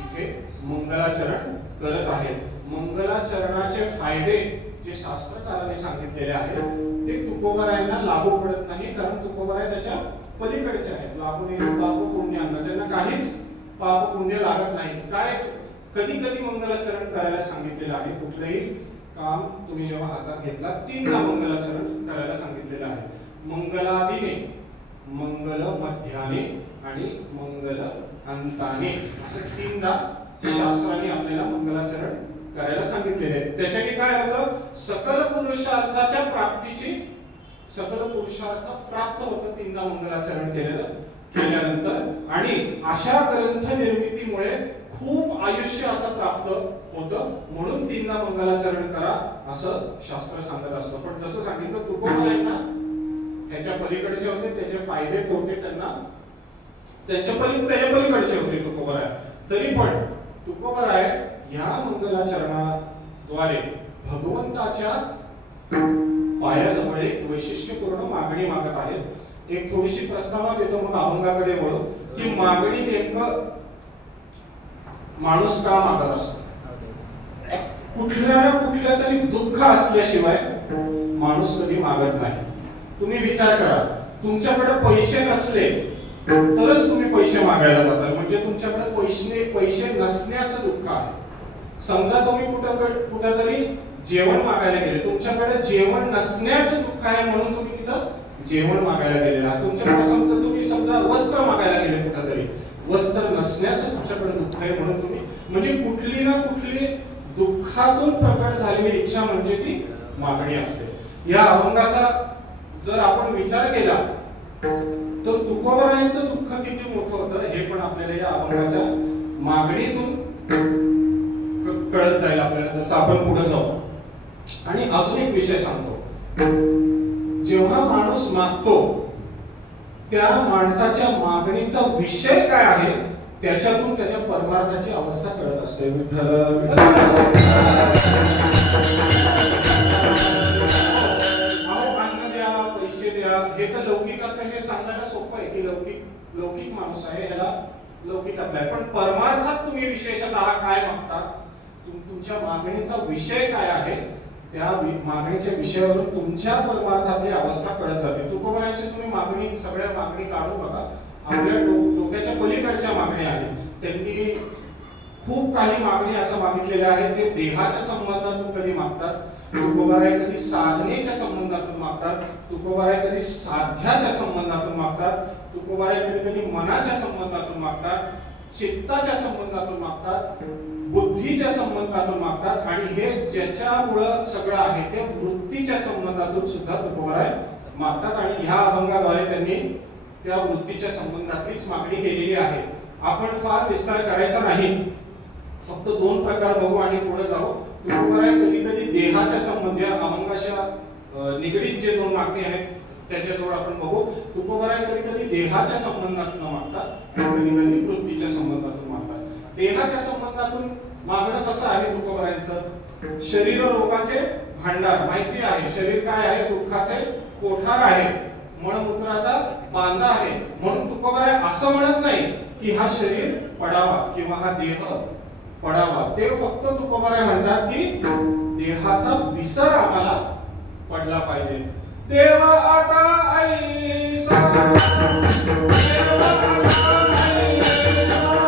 इथे मंगलाचरण करत आहेत. मंगलाचरणाचे फायदे जे शास्त्रकारांनी सांगितलेले आहेत ते तुकोबरायांना लागू पडत नाही, कारण तुकोबराय त्याच्या पलीकडचे आहेत. लागून पाप पुण्यानं त्यांना काहीच पाप पुण्य लागत नाही. काय कधी कधी मंगलाचरण करायला सांगितलेलं आहे. कुठलंही काम तुम्ही जेव्हा हातात घेतला 3दा मंगलाचरण करायला सांगितलेलं आहे. मंगलादिने, मंगल मध्याने आणि मंगल अंताने, असे 3दा शास्त्राने आपल्याला मंगलाचरण करायला सांगितलेले आहे. त्याच्याने काय होतं, सकल पुरुषार्थाच्या प्राप्तीची, सकल पुरुषार्थ प्राप्त होतं 3दा मंगलाचरण केल्यानंतर. आणि अशा ग्रंथ निर्मितीमुळे खूप आयुष्य असं प्राप्त होतं, म्हणून 3दा मंगलाचरण करा असं शास्त्र सांगत असतं. पण जसं सांगितलं तुकोबरायांना ह्याच्या पलीकडचे होते, त्याचे फायदे तोटे त्यांना त्याच्या पलीकडचे होते तुकोबराय. तरी पण तुकोबराय ह्या मंगलाचरणाद्वारे भगवंताच्या पायाजवळ एक वैशिष्ट्यपूर्ण मागणी मागत आहेत. एक थोडीशी प्रस्तावना देतो, मग अभंगाकडे वळू की मागणी नेमकं माणूस का मागत असतो. कुठल्या ना कुठल्या तरी दुःख असल्याशिवाय माणूस कधी मागत नाही. तुम्ही विचार करा, तुमच्याकडे पैसे नसले तरच तुम्ही पैसे मागायला जाता, म्हणजे तुमच्याकडे पैसे नसण्याचं दुःख आहे. समजा तुम्ही कुठेतरी जेवण मागायला गेले, तुमच्याकडे जेवण नसण्याचं दुःख आहे म्हणून तुम्ही तिथं जेवण मागायला गेलेला आहात. तुमच्याकडे तुम्ही समजा वस्त्र मागायला गेले कुठेतरी, वस्त्र नसण्याचं तुमच्याकडे दुःख आहे म्हणून तुम्ही, म्हणजे कुठली ना कुठली दुःखातून प्रकट झालेली इच्छा म्हणजे ती मागणी असते. या अभंगाचा जर आपण विचार केला तर तुकोबरायांचं दुःख किती मोठं होतं हे पण आपल्याला या अभंगाच्या मागणीतून कळत जाईल आपल्याला, जसं आपण पुढे जाऊ. आणि अजून एक विषय सांगतो, जेव्हा माणूस मागतो त्या माणसाच्या मागणीचा विषय काय आहे त्याच्यातून त्याच्या परमार्थाची अवस्था कळत असते. पैसे द्या हे तर लौकिकाचं, हे सांगायला सोपं आहे की लौकिक माणूस आहे, ह्याला लौकिकातला आहे. पण परमार्थात तुम्ही विशेषतः काय मागता, तुमच्या मागणीचा विषय काय आहे, त्या मागणीच्या विषयावरून तुमच्या परमार्थातली अवस्था कळत जाते. तुकोबरायांची तुम्ही सगळ्या मागणी काढून बघा, आपल्या डोक्याच्या पलीकडच्या मागण्या आहेत. त्यांनी खूप काही मागणी असं मागितलेल्या आहेत ते देहाच्या संबंधातून कधी मागतात, तुकोबराय कधी साधनेच्या संबंधातून मागतात, तुकोबराय कधी साध्याच्या संबंधातून मागतात, तुकोबराय कधी कधी मनाच्या संबंधातून मागतात, चित्ताच्या संबंधातून मागतात, बुद्धीच्या संबंधातून मागतात, आणि हे ज्याच्यामुळं सगळं आहे ते वृत्तीच्या संबंधातून सुद्धा तुकोबराय मागतात. आणि ह्या अभंगाद्वारे त्यांनी त्या वृत्तीच्या संबंधातलीच मागणी केलेली आहे. आपण फार विस्तार करायचा नाही, फक्त 2 प्रकार बघू आणि पुढे जाऊ. तुकोबराय कधी कधी देहाच्या संबंध, अभंगाच्या निगडीत जे 2 मागणी आहेत त्याच्याजवळ आपण बघू. तुकोबराय कधी कधी देहाच्या संबंधातून मागतात, कधी कधी वृत्तीच्या संबंधातून मागतात. देहाच्या संबंधातून मागणं कसं आहे तुकोबरायांचं, शरीर रोगाचे भांडार माहिती आहे. शरीर काय आहे, दुःखाचे कोठार आहे, मळमूत्राचा बांधा आहे. म्हणून तुकोबराय असं म्हणत नाही की हा शरीर पडावा किंवा हा देह पडावा. ते फक्त तुकोबराय म्हणतात की देहाचा विसर आम्हाला पडला पाहिजे. देव आता ऐसा, देव आता ऐसा,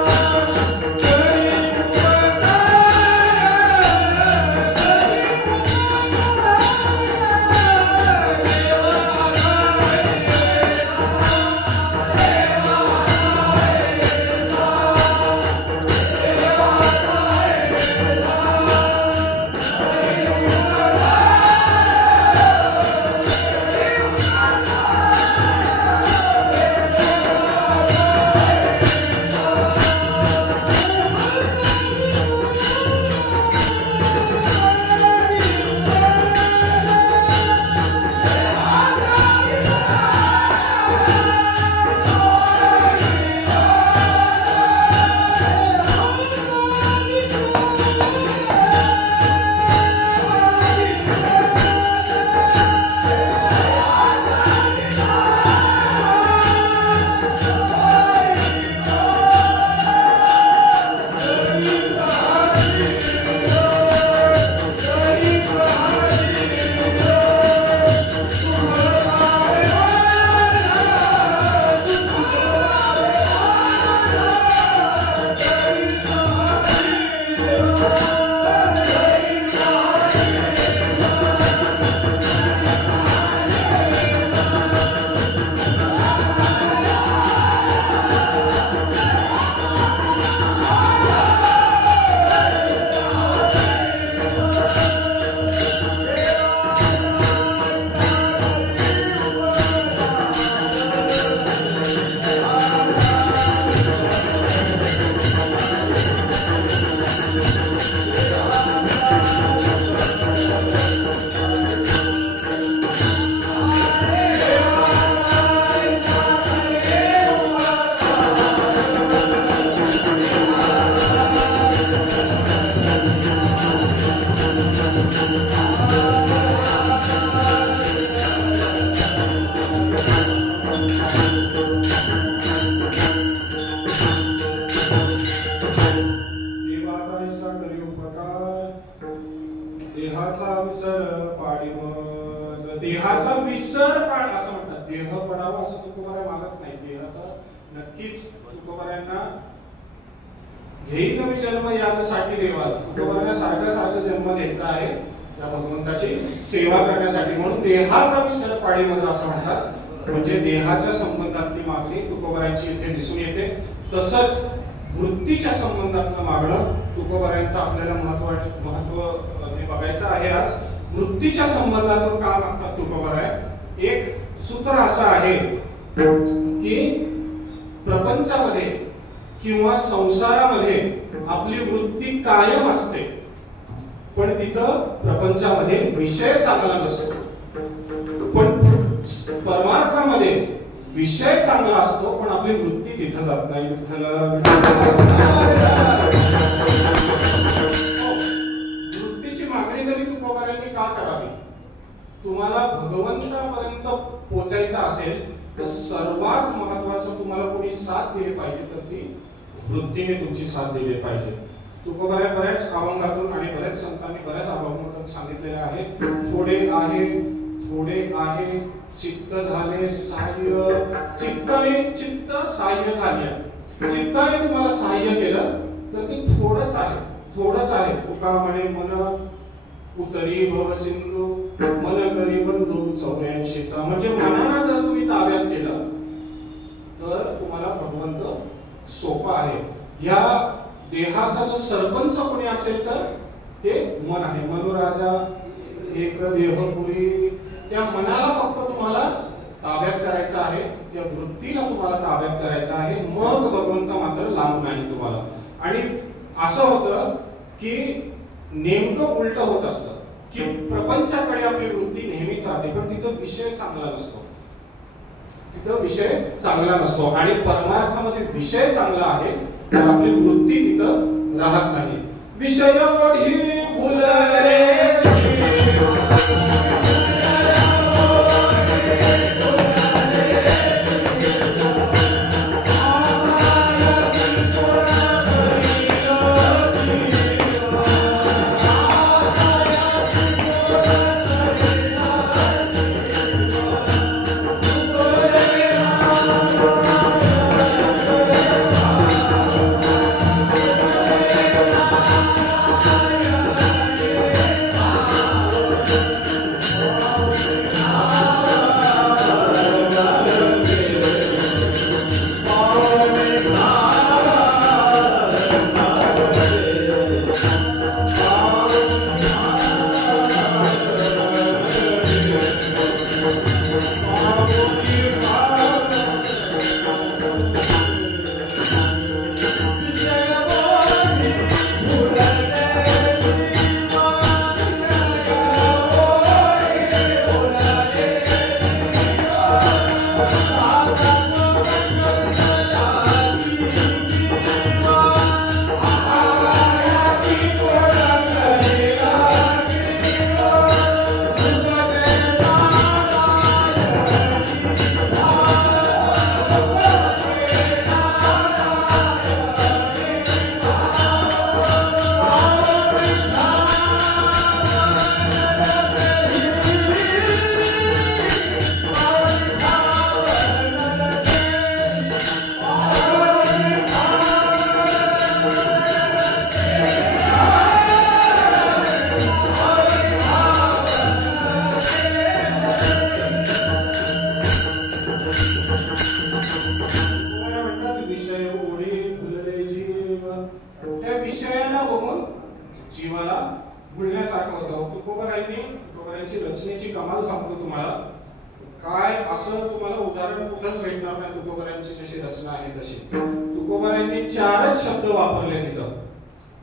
पाळीमज देहाचा विसर पाळ असं म्हणतात. देह पडावा असं तुकोबाराय मागत नाही. देहाचा नक्कीच तुकोबारायांना घेईल नवी जन्म याच्यासाठी देवाला तुकोबारायांना सारखा जन्म घ्यायचा आहे त्या भगवंताची सेवा करण्यासाठी. म्हणून देहाचा विसर पाळीमज असं म्हणतात. म्हणजे देहाच्या संबंधातली मागणी तुकोबारायांची इथे दिसून येते. तसंच वृत्तीच्या संबंधातलं मागणं तुकोबारायांचं आपल्याला महत्व बघायचं आहे. आज वृत्तीच्या संबंधातून का मागतात तुकोबाराय. एक सूत्र असं आहे की प्रपंचामध्ये किंवा संसारामध्ये आपली वृत्ती कायम असते, पण तिथं प्रपंचामध्ये विषय चांगला नसतो. पण परमार्थामध्ये विषय चांगला असतो, पण आपली वृत्ती तिथं जात नाही. वृत्तीची मागणी तरी तुकोबारायांनी का करावी. तुम्हाला भगवंतापर्यंत पोहोचायचं असेल तर सर्वात महत्वाचं तुम्हाला कोणी साथ दिली पाहिजे तर ती वृत्तीने तुमची साथ दिली पाहिजे. तुकोबाराय बऱ्याच अभंगातून आणि बऱ्याच संतांनी बऱ्याच अभंगातून सांगितलेले आहे. थोडे आहे चित्त झाले सहाय्य. चित्त सहाय्य झाले. चित्ताने तुम्हाला सहाय्य केलं तर ते थोडंच आहे. तुका म्हणे मन उतरी भव सिंधू मन करी बंधू 84चा. म्हणजे मनाला जर तुम्ही ताब्यात केलं तर तुम्हाला भगवंत सोपा आहे. या देहाचा जो सरपंच कोणी असेल तर ते मन आहे. मनोराजा एक देहपुरी. त्या मनाला फक्त तुम्हाला ताब्यात करायचं आहे, त्या वृत्तीला तुम्हाला ताब्यात करायचं आहे. मग भगवंत मात्र लांब नाही तुम्हाला. आणि असं होतं की नेमकं उलट होत असतं की प्रपंचाकडे आपली वृत्ती नेहमीच राहते, पण तिथं विषय चांगला नसतो. आणि परमार्थामध्ये विषय चांगला आहे तर आपली वृत्ती तिथं राहत नाही. विषय ओढी भुलले जीवाला भुलण्यासारखं होतं. तुकोबारायांची रचनेची कमाल सांगतो तुम्हाला. काय असं तुम्हाला उदाहरण कुठंच भेटणार नाही तुकोबारायांची जशी रचना आहे तशी. तुकोबारायांनी 4च शब्द वापरले तिथं.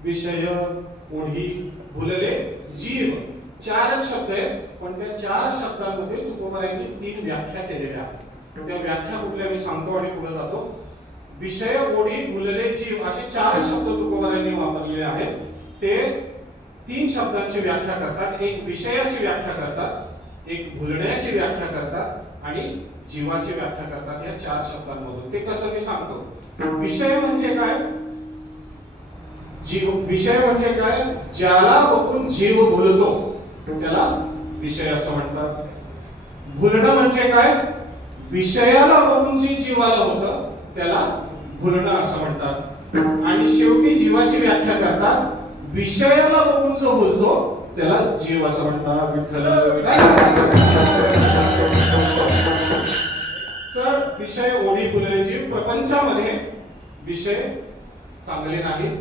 विषय, ओढी, भुलले, जीव. 4च शब्द आहेत, पण त्या 4 शब्दांमध्ये तुकोबारायांनी 3 व्याख्या केलेल्या आहेत. त्या व्याख्या कुठल्या मी सांगतो आणि पुढे जातो. विषय, ओढी, भुलले, जीव असे 4 शब्द तुकोबारायांनी वापरलेले आहेत. ते 3 शब्दांची व्याख्या करतात. एक विषयाची व्याख्या करतात, एक भुलण्याची व्याख्या करतात आणि जीवाची व्याख्या करतात. या 4 शब्दांमधून ते कसं मी सांगतो. विषय म्हणजे काय? जीव. विषय म्हणजे काय? ज्याला बघून जीव भुलतो त्याला विषय असं म्हणतात. भुलणं म्हणजे काय? विषयाला बघून जी जीवाला होतं त्याला भुलणं असं म्हणतात. आणि शेवटी जीवाची व्याख्या करतात, विषयाला बघून जो बोलतो त्याला जीव असं म्हणतात. विठ्ठल. तर विषय ओढी फुलले जीव. प्रपंचामध्ये विषय चांगले नाहीत.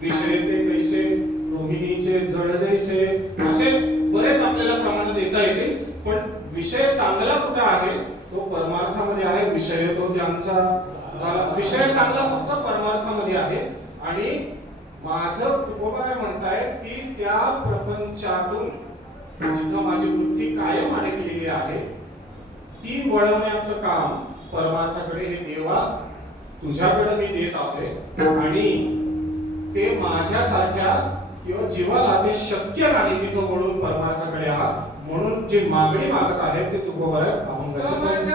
विषय ते कैसे, रोहिणीचे जड जैसे, असे बरेच आपल्याला प्रमाण देता येतील. पण विषय चांगला कुठे आहे? तो परमार्थामध्ये आहे. विषय तो त्यांचा विषय चांगला फक्त परमार्थामध्ये आहे. आणि माझं तुकोबा काय म्हणताय की त्या प्रपंचातून जिथं माझी वृत्ती कायम अडकलेली आहे ती वळवण्याचं काम परमार्थाकडे, हे देवा तुझ्याकडे मी देत आहे. आणि ते माझ्यासारख्या किंवा जीवाला ते शक्य नाही तिथं वळून परमार्थाकडे आहात. म्हणून जी मागणी मागत आहे ते तुकोबा अभंगाची.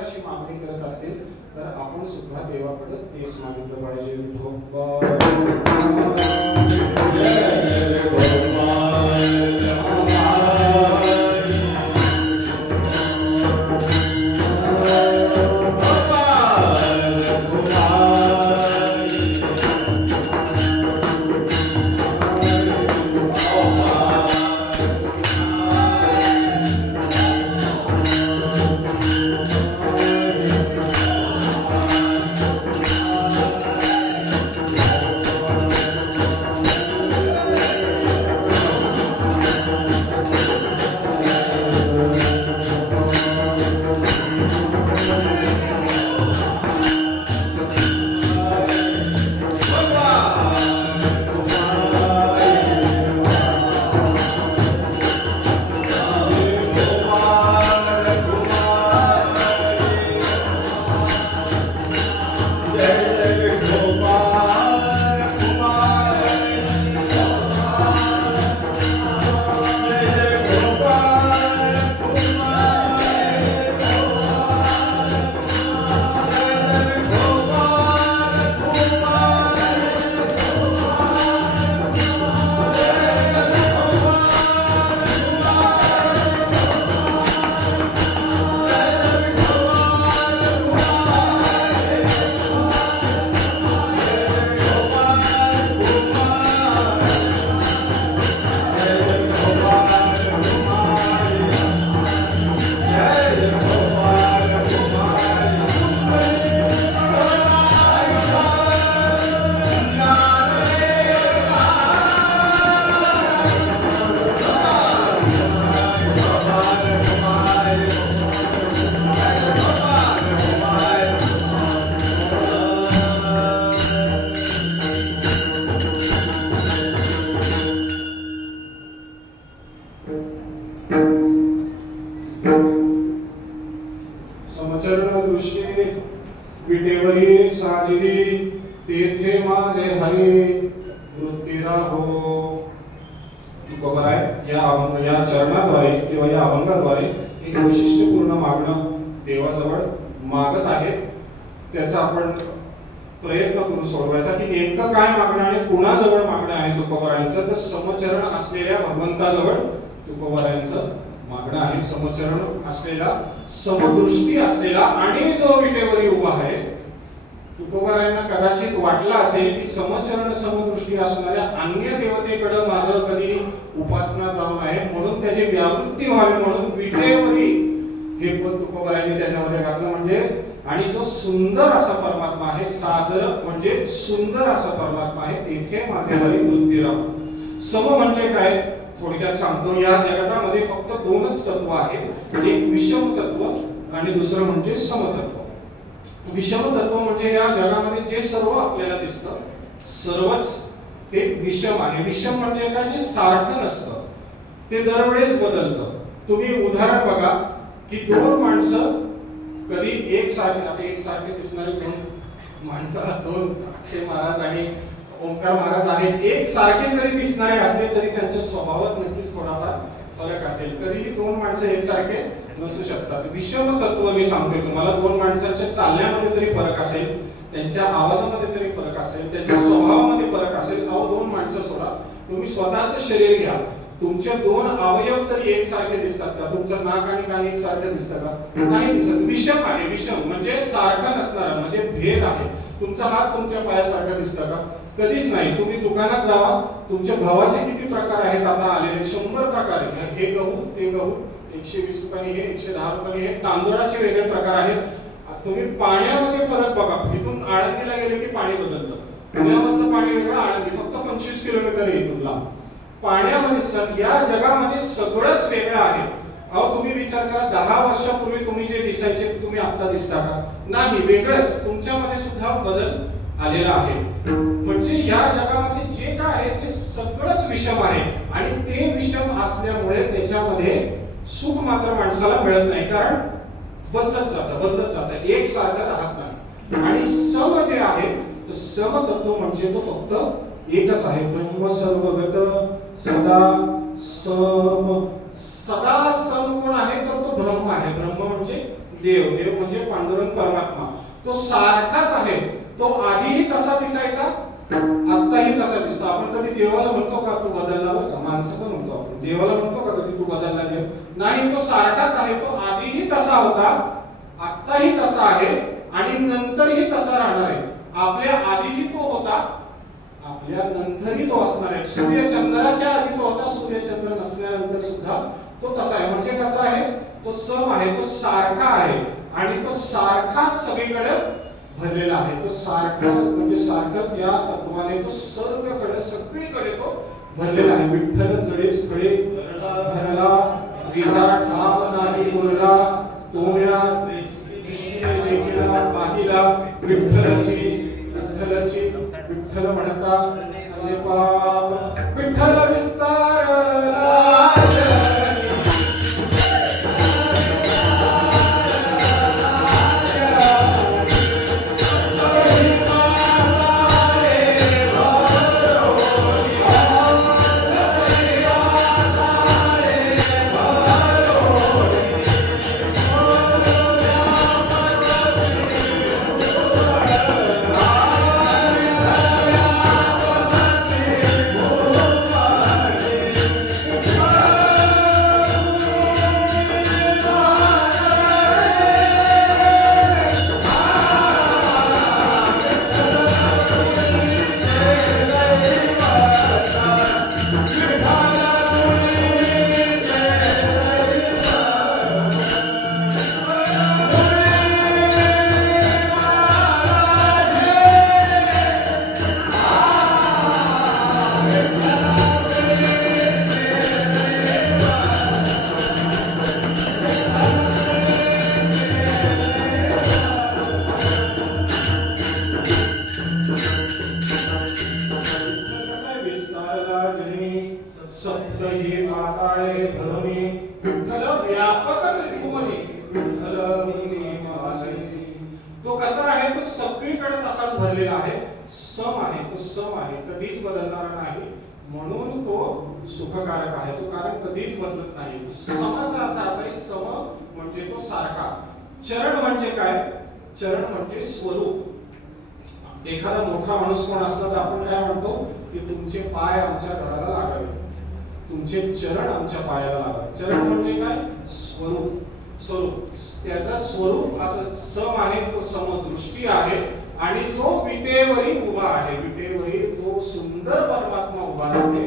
अशी मागणी करत असतील तर आपण सुद्धा देवाकडे तेच मागितलं पाहिजे. विटेवरी साजिली तेथे माझे हरी वृत्ती राहो. तुकोबर आहे या चरणाद्वारे किंवा या अभंगाद्वारे एक वैशिष्ट्यपूर्ण मागणं देवाजवळ मागत आहे. त्याचा आपण प्रयत्न करू सोडवायचा की नेमकं काय मागणं आणि कुणाजवळ मागणं आहे तुकोबारायांचं. तर समचरण असलेल्या भगवंताजवळ तुकोबारायांचं मागणं आहे. समचरण असलेला, समदृष्टी असलेला आणि जो विटेवरी उभा आहे. तुकोबारायांना कदाचित वाटलं असेल की समचरण समदृष्टी असणाऱ्या अन्य देवतेकडे माझं कधी उपासना जाऊ नये, म्हणून त्याची व्यावृत्ती व्हावी म्हणून विटेवरी हे पद तुकोबारायांनी त्याच्यामध्ये घातलं. म्हणजे आणि जो सुंदर असा परमात्मा आहे, साजर म्हणजे सुंदर असा परमात्मा आहे, तेथे माझे हरी वृत्ती राहो. सम म्हणजे काय थोडक्यात सांगतो. या जगतामध्ये फक्त दोनच तत्व आहेत, एक विषम तत्व आणि दुसरं म्हणजे समतत्व. विषम तत्व म्हणजे या जगामध्ये जे सर्व आपल्याला दिसतं सर्वच ते विषम आहे. विषम म्हणजे काय, जे सारखं नसतं, ते दरवेळेस बदलतं. तुम्ही उदाहरण बघा की दोन माणसं कधी एकसारखे दिसणारे दोन माणसं, दोन अक्षय महाराज आणि ओंकार महाराज आहेत, एक सारखे जरी दिसणारे असले तरी त्यांच्या स्वभावात नक्कीच थोडाफार फरक असेल. कधीही दोन माणसं एकसारखे नसू शकतात. विषम तत्व मी सांगतोय तुम्हाला. दोन माणसांच्या चालण्यामध्ये तरी फरक असेल, त्यांच्या आवाजामध्ये तरी फरक असेल, त्यांच्या स्वभावामध्ये फरक असेल. अहो दोन माणसं सोडा, तुम्ही स्वतःचं शरीर घ्या, तुमचे दोन अवयव तरी एकसारखे दिसतात का? तुमचं नाक आणि कान एकसारखे दिसतं का? नाही दिसत. विषम आहे. विषम म्हणजे सारखं नसणार, म्हणजे भेद आहे. तुमचा हात तुमच्या पायासारखा दिसतं का? कधीच नाही. तुम्ही दुकानात जावा, तुमच्या गव्हाचे किती प्रकार आहेत आता आलेले, 100 प्रकार आहेत. हे गहू, ते गहू, 120 रुपये हे, 110 रुपये हे. तांदूळाचे वेगळे प्रकार आहेत. तुम्ही पाण्यामध्ये फरक बघा. इथून आळंदीला गेले की पाणी बदलतं. पुण्यामधलं पाणी वेगळं, आळंदी फक्त 25 किलोमीटर आहे इथून लांब. पाण्यामध्ये या जगामध्ये सगळंच वेगळं आहे. अहो तुम्ही विचार करा, 10 वर्षापूर्वी तुम्ही जे दिसायचे तुम्ही आता दिसता का? नाही, वेगळंच. तुमच्यामध्ये सुद्धा बदल आलेला आहे. म्हणजे या जगामध्ये जे काय आहे ते सगळंच विषम आहे आणि ते विषम असल्यामुळे त्याच्यामध्ये सुख मात्र माणसाला मिळत नाही, कारण बदलत जातं, एकसारखं राहत नाही. आणि सम जे आहे, तर समतत्व म्हणजे तो फक्त एकच आहे. ब्रह्म सर्वगत सदा सम. सदा सम कोण आहे, तर तो ब्रह्म आहे. ब्रह्म म्हणजे देव, देव म्हणजे पांडुरंग परमात्मा. तो सारखाच आहे. तो आधीही तसा दिसायचा, आताही तसा दिसतो. आपण कधी देवाला म्हणतो का तू बदलला? बरं का, माणसाला म्हणतो आपण. देवाला म्हणतो का कधी तू बदलला? देव नाही, तो सारखाच आहे. तो आधीही तसा होता, आताही तसा आहे आणि नंतरही तसा राहणार आहे. आपल्या आधीही तो होता, आपल्या नंतरही तो असणार आहे. सूर्य चंद्राच्या आधी तो होता, सूर्य चंद्र नसल्यानंतर सुद्धा तो तसा आहे. म्हणजे कसा आहे, तो सम आहे, तो सारखा आहे आणि तो सारखाच सगळीकडे भरलेला आहे. तो सारखा म्हणजे सारखं त्या तत्वाने तो सर्वकडे सगळीकडे तो भरलेला आहे. विठ्ठल जडे स्थळे भरला, विधा ठाम नाही बोलला, तोंडा दृष्टीने देखील पाहिला. विठ्ठलाची विठ्ठल म्हणता पाप, विठ्ठल विस्तारला. आहे सगळीकडे तसाच भरलेला आहे, सम आहे, तो सम आहे, कधीच बदलणारा नाही, म्हणून तो सुखकारक आहे, तो कारण कधीच बदलत नाही. समाचा अर्थ असा आहे, सम म्हणजे तो सारखा. चरण म्हणजे काय? चरण म्हणजे स्वरूप. एखादा मोठा माणूस कोण असला तर आपण काय म्हणतो की तुमचे पाय आमच्या घराला लागावे, तुमचे चरण आमच्या पायाला लागावे. चरण म्हणजे काय? स्वरूप. स्वरूप त्याचा स्वरूप असं सम आहे, तो समदृष्टी आहे आणि जो विटेवरील उभा आहे, विटेवरील जो सुंदर परमात्मा उभा आहे,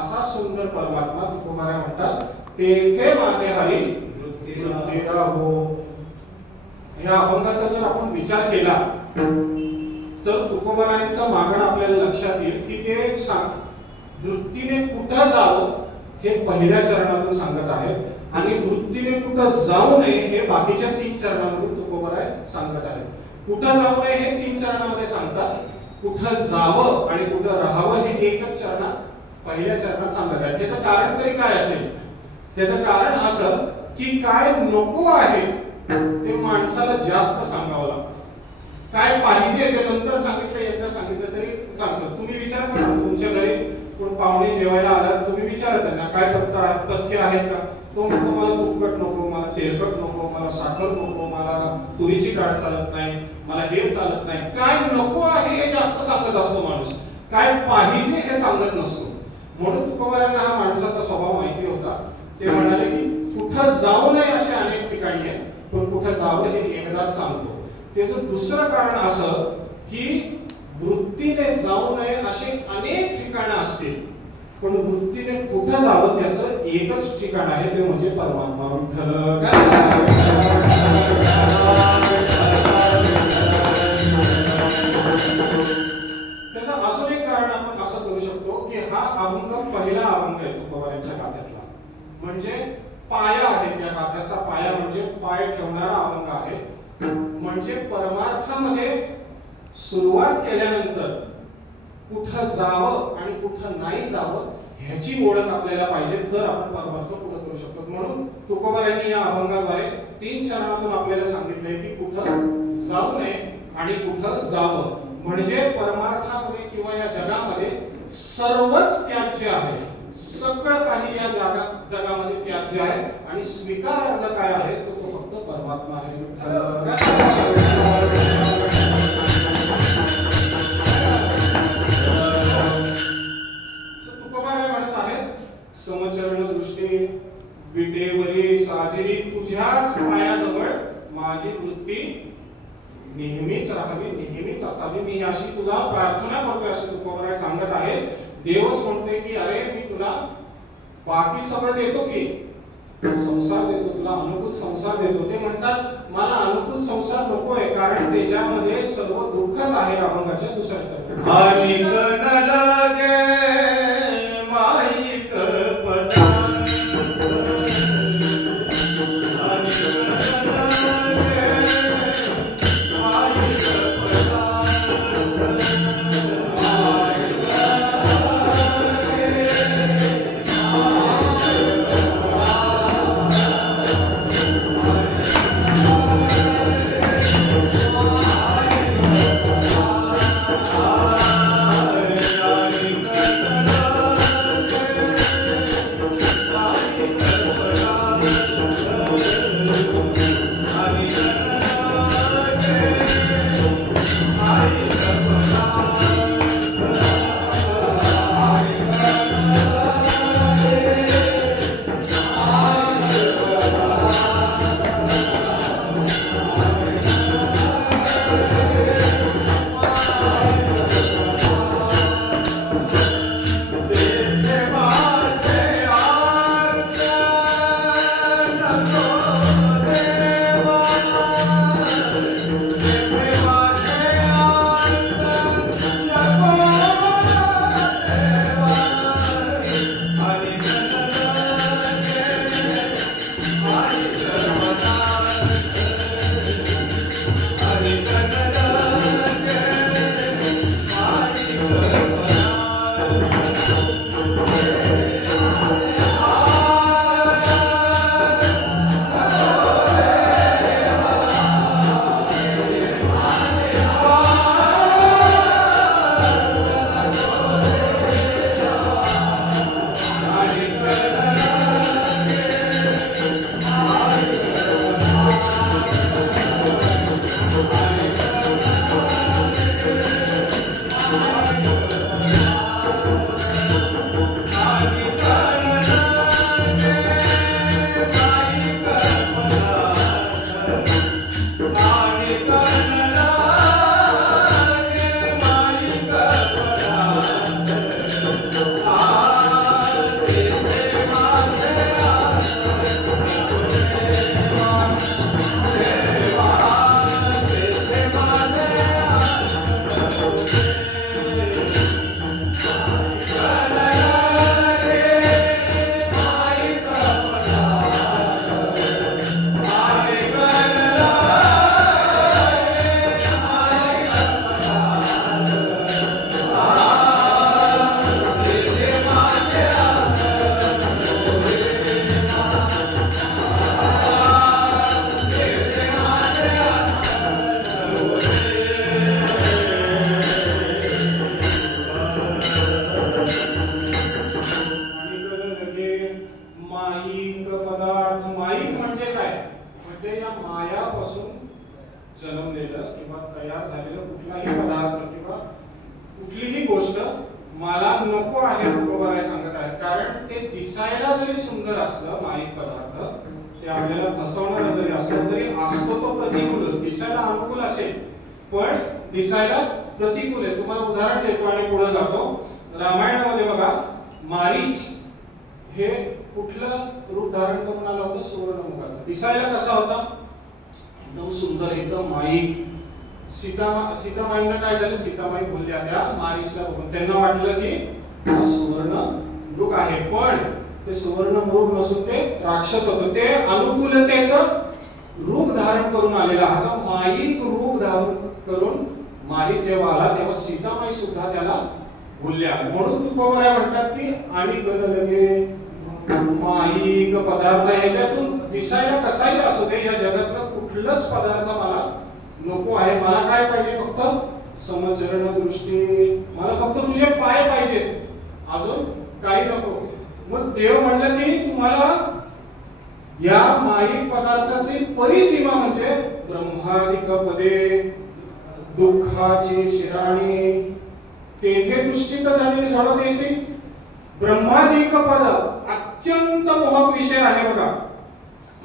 असा सुंदर परमात्मा तुकोबाराय म्हणतात तेथे माझे हरी वृत्तीला हो. या अभंगाचा जर आपण विचार केला तर तुकोबारायांचं मागणं आपल्याला लक्षात येईल की ते वृत्तीने कुठं जावं हे पहिल्या चरणातून सांगत आहेत आणि वृत्तीने कुठं जाऊ नये हे बाकीच्या 3 चरणांमधून तुकोबाराय सांगत आहेत. कुठं जाऊ नये हे 3 चरणामध्ये सांगतात, कुठं जावं आणि कुठं राहावं हे एकच चरणात पहिल्या चरणात सांगत आहेत. त्याचं कारण तरी काय असेल? त्याचं कारण असं की काय नको आहे ते माणसाला जास्त सांगावं लागतं. काय पाहिजे ते नंतर सांगितलं, एकदा सांगितलं तरी चालतं. तुम्ही विचार करा, तुमच्या घरी कोण पाहुणे जेवायला आला, तुम्ही विचारा त्यांना काय पथ्य आहेत का? तो म्हणतो मला तुपकट नको, मला तेलकट नको, मला साखर नको, मला तुरीची डाळ चालत नाही, मला हे चालत नाही. काय नको आहे हे जास्त सांगत असतो माणूस, काय पाहिजे हे सांगत नसतो. म्हणून तुकोबारायांना हा माणसाचा स्वभाव माहिती होता. ते म्हणाले की कुठं जाऊ नये असे अनेक ठिकाणी आहेत, पण कुठं जावं हे एकदाच सांगतो. त्याचं दुसरं कारण असं की वृत्तीने जाऊ नये असे अनेक ठिकाणं असतील, पण वृत्तीने कुठं जावं त्याचं एकच ठिकाण आहे, ते म्हणजे परमात्मा विठ्ठल. त्याचं अजून एक कारण आपण असं करू शकतो की हा अभंग पहिला अभंग आहे तुकोबारायांच्या गाथ्यातला, म्हणजे पाया आहे. त्या गाथ्याचा पाया म्हणजे पाय ठेवणारा अभंग आहे. म्हणजे परमार्थामध्ये सुरुवात केल्यानंतर कुठं जावं आणि कुठं नाही जावं ह्याची ओळख आपल्याला पाहिजे, तर आपण परमार्थ पुढे करू शकतो. म्हणून तुकोबारायांनी या अभंगाद्वारे 3 चरणातून आपल्याला सांगितलंय की कुठं जाऊ नये आणि कुठं जावं. म्हणजे परमार्थामध्ये किंवा या जगामध्ये सर्वच त्याज्य आहे, सगळं काही या जगामध्ये त्याज्य आहे आणि स्वीकारार्थ काय आहे तो फक्त परमात्मा आहे. तुकोबाराय म्हणत आहेत समचरण दृष्टी विटेवरी साजिरी तुझ्याच पायाजवळ माझी वृत्ती नेहमीच राहावी, नेहमीच असावी. मी अशी तुला प्रार्थना करतोय असं तुकोबाराय सांगत आहे. देवच म्हणतोय की अरे मी तुला बाकी सगळं देतो की संसार देतो, तुला अनुकूल संसार देतो. ते म्हणतात मला अनुकूल संसार नकोय कारण त्याच्यामध्ये सर्व दुःखच आहे. अभंगाच्या दुसऱ्या Thank you. कारण ते दिसायला जरी सुंदर असलं माईक पदार्थ, ते आपल्याला फसवणारा जरी असलं तरी असतो तो प्रतिकूलच. दिसायला अनुकूल असेल पण दिसायला प्रतिकूल आहे. तुम्हाला उदाहरण देतो आणि पुढे जातो. रामायणामध्ये बघा, मारीच हे कुठलं रूप धारण करून आलं होतं? सुवर्णमुखाचं. दिसायला कसा होता? एकदम सुंदर, एकदम माईक. सीतामाईंना काय झालं? सीतामाई बोलल्या त्या मारीसला बघून, त्यांना वाटलं की हा सुवर्ण मृग आहे, पण ते सुवर्ण मृग नसून ते राक्षस होतं. ते अनुकूलतेचं रूप धारण करून आलेला. आता माईक रूप धारण करून मारीक जेव्हा आला तेव्हा सीतामाई सुद्धा त्याला बोलल्या. म्हणून तुकोबाराय म्हणतात की आणि लगे माईक पदार्थ ह्याच्यातून दिसायला कसाही असू दे, या जगातलं कुठलंच पदार्थ मला नको आहे. मला काय पाहिजे? फक्त समचरण दृष्टी. मला फक्त तुझे पाय पाहिजेत, अजून काही नको. मग देव म्हणलं की तुम्हाला या माईक पदार्थाची परिसीमा म्हणजे ब्रह्मादिक पदे दुःखाची शिराणी तेथे दुष्टित झालेली सोडदेसी. ब्रह्मादिक पद अत्यंत मोहक विषय आहे बघा.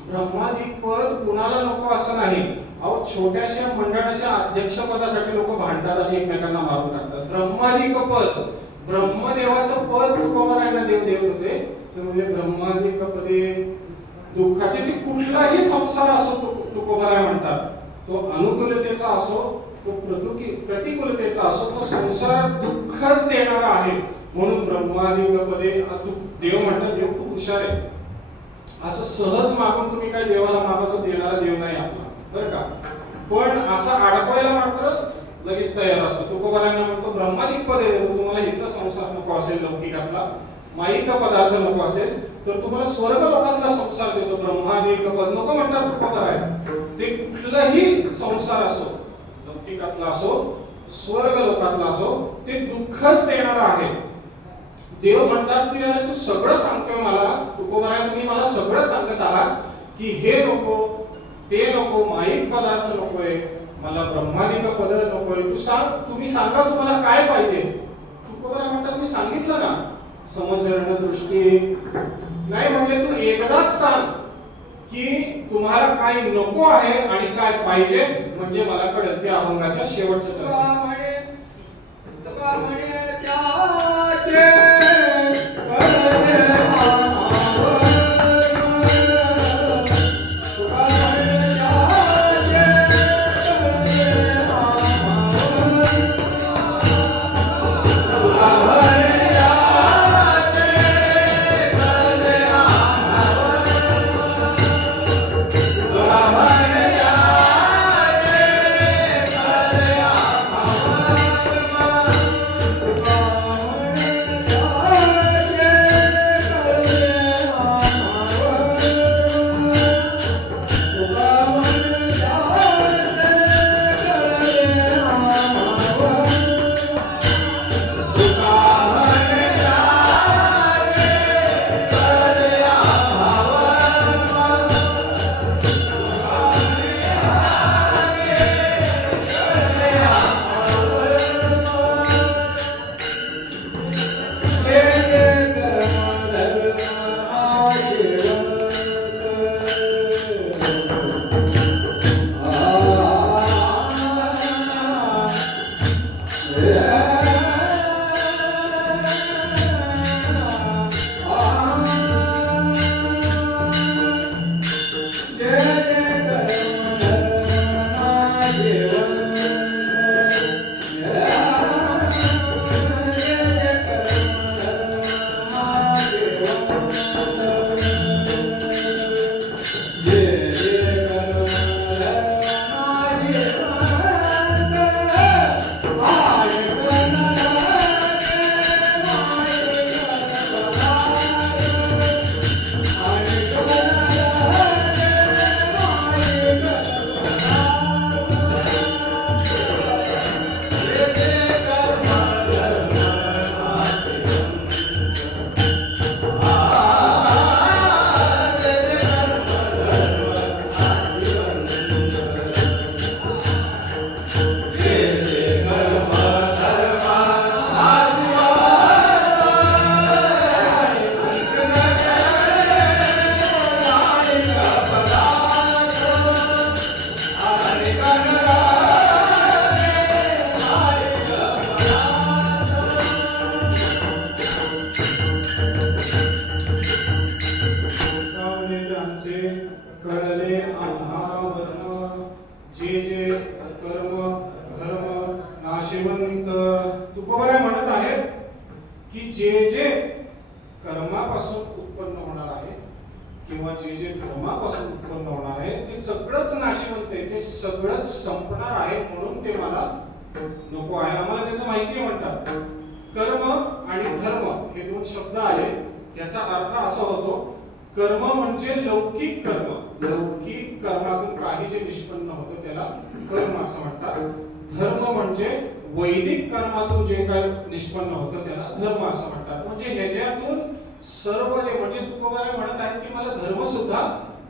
ब्रह्मादिक पद कुणाला नको असं नाही. अहो, छोट्याशा मंडळाच्या अध्यक्षपदासाठी लोक भांडतात आणि एकमेकांना मारून टाकतात. ब्रह्मादिक पद, ब्रह्मदेवाचं पद तुकोबारायांना देव देत होते. ते म्हणजे ब्रह्मादिक पदे दुःखाचे, ते कुठलाही संसार असो तुकोबाराय म्हणतात, तो अनुकूलतेचा असो, तो प्रतिकूलतेचा असो, तो संसारात दुःखच देणारा आहे. म्हणून ब्रह्मादिक पदे देव म्हणतात. देव खूप हुशार आहे. असं सहज मागून तुम्ही काय देवाला मागा तो देणारा देव नाही आपला, बरं का. पण असा अडकवायला मात्र लगेच तयार असतो. तुकोबारायांना म्हणतो ब्रह्मादिक पदे देतो. तुम्हाला इथला संसार नको असेल, लौकिकातला माईक पदार्थ नको असेल, तर तुम्हाला स्वर्ग लोकातला संसार देतो. ब्रह्मादिक पद नको म्हणतात तुकोबाराय. ते कुठलाही संसार असो, लौकिकातला असो, स्वर्ग लोकातला असो, ते दुःखच देणारा आहे. देव म्हणतात की अरे तू सगळं सांगतोय मला, तुकोबाराय तुम्ही मला सगळं सांगत आहात की हे नको, ते नको, माईक पदार्थ नकोय, मला ब्रह्मादिक पद नकोय. तू सांग, तुम्ही सांगा तुम्हाला काय पाहिजे. तुकोबाराय म्हणतात मी सांगितलं ना, समचरण दृष्टी. नाही म्हणले तू एकदाच सांग की तुम्हाला काय नको आहे आणि काय पाहिजे, म्हणजे मला कळेल. ते अभंगाच्या शेवटच्या चरणात नाशिवंत तुकोबाराय म्हणत आहेत की जे जे कर्मापासून उत्पन्न होणार आहे किंवा जे जे धर्मापासून उत्पन्न होणार आहे ते सगळंच नाशिवंत आहे, ते सगळंच संपणार आहे, म्हणून ते मला नको आहे. आम्हाला त्याचं माहिती म्हणतात. कर्म आणि धर्म हे दोन शब्द आले, याचा अर्थ असा होतो, कर्म म्हणजे लौकिक कर्म, लौकिक कर्मातून काही जे निष्पन्न होतं त्याला कर्म असं म्हणतात. धर्म म्हणजे वैदिक कर्मातून जे काही निष्पन्न होतं त्याला धर्म असं म्हणतात. म्हणजे ह्याच्यातून सर्व जे म्हणजे तुकोबाराय म्हणत आहेत की मला धर्म सुद्धा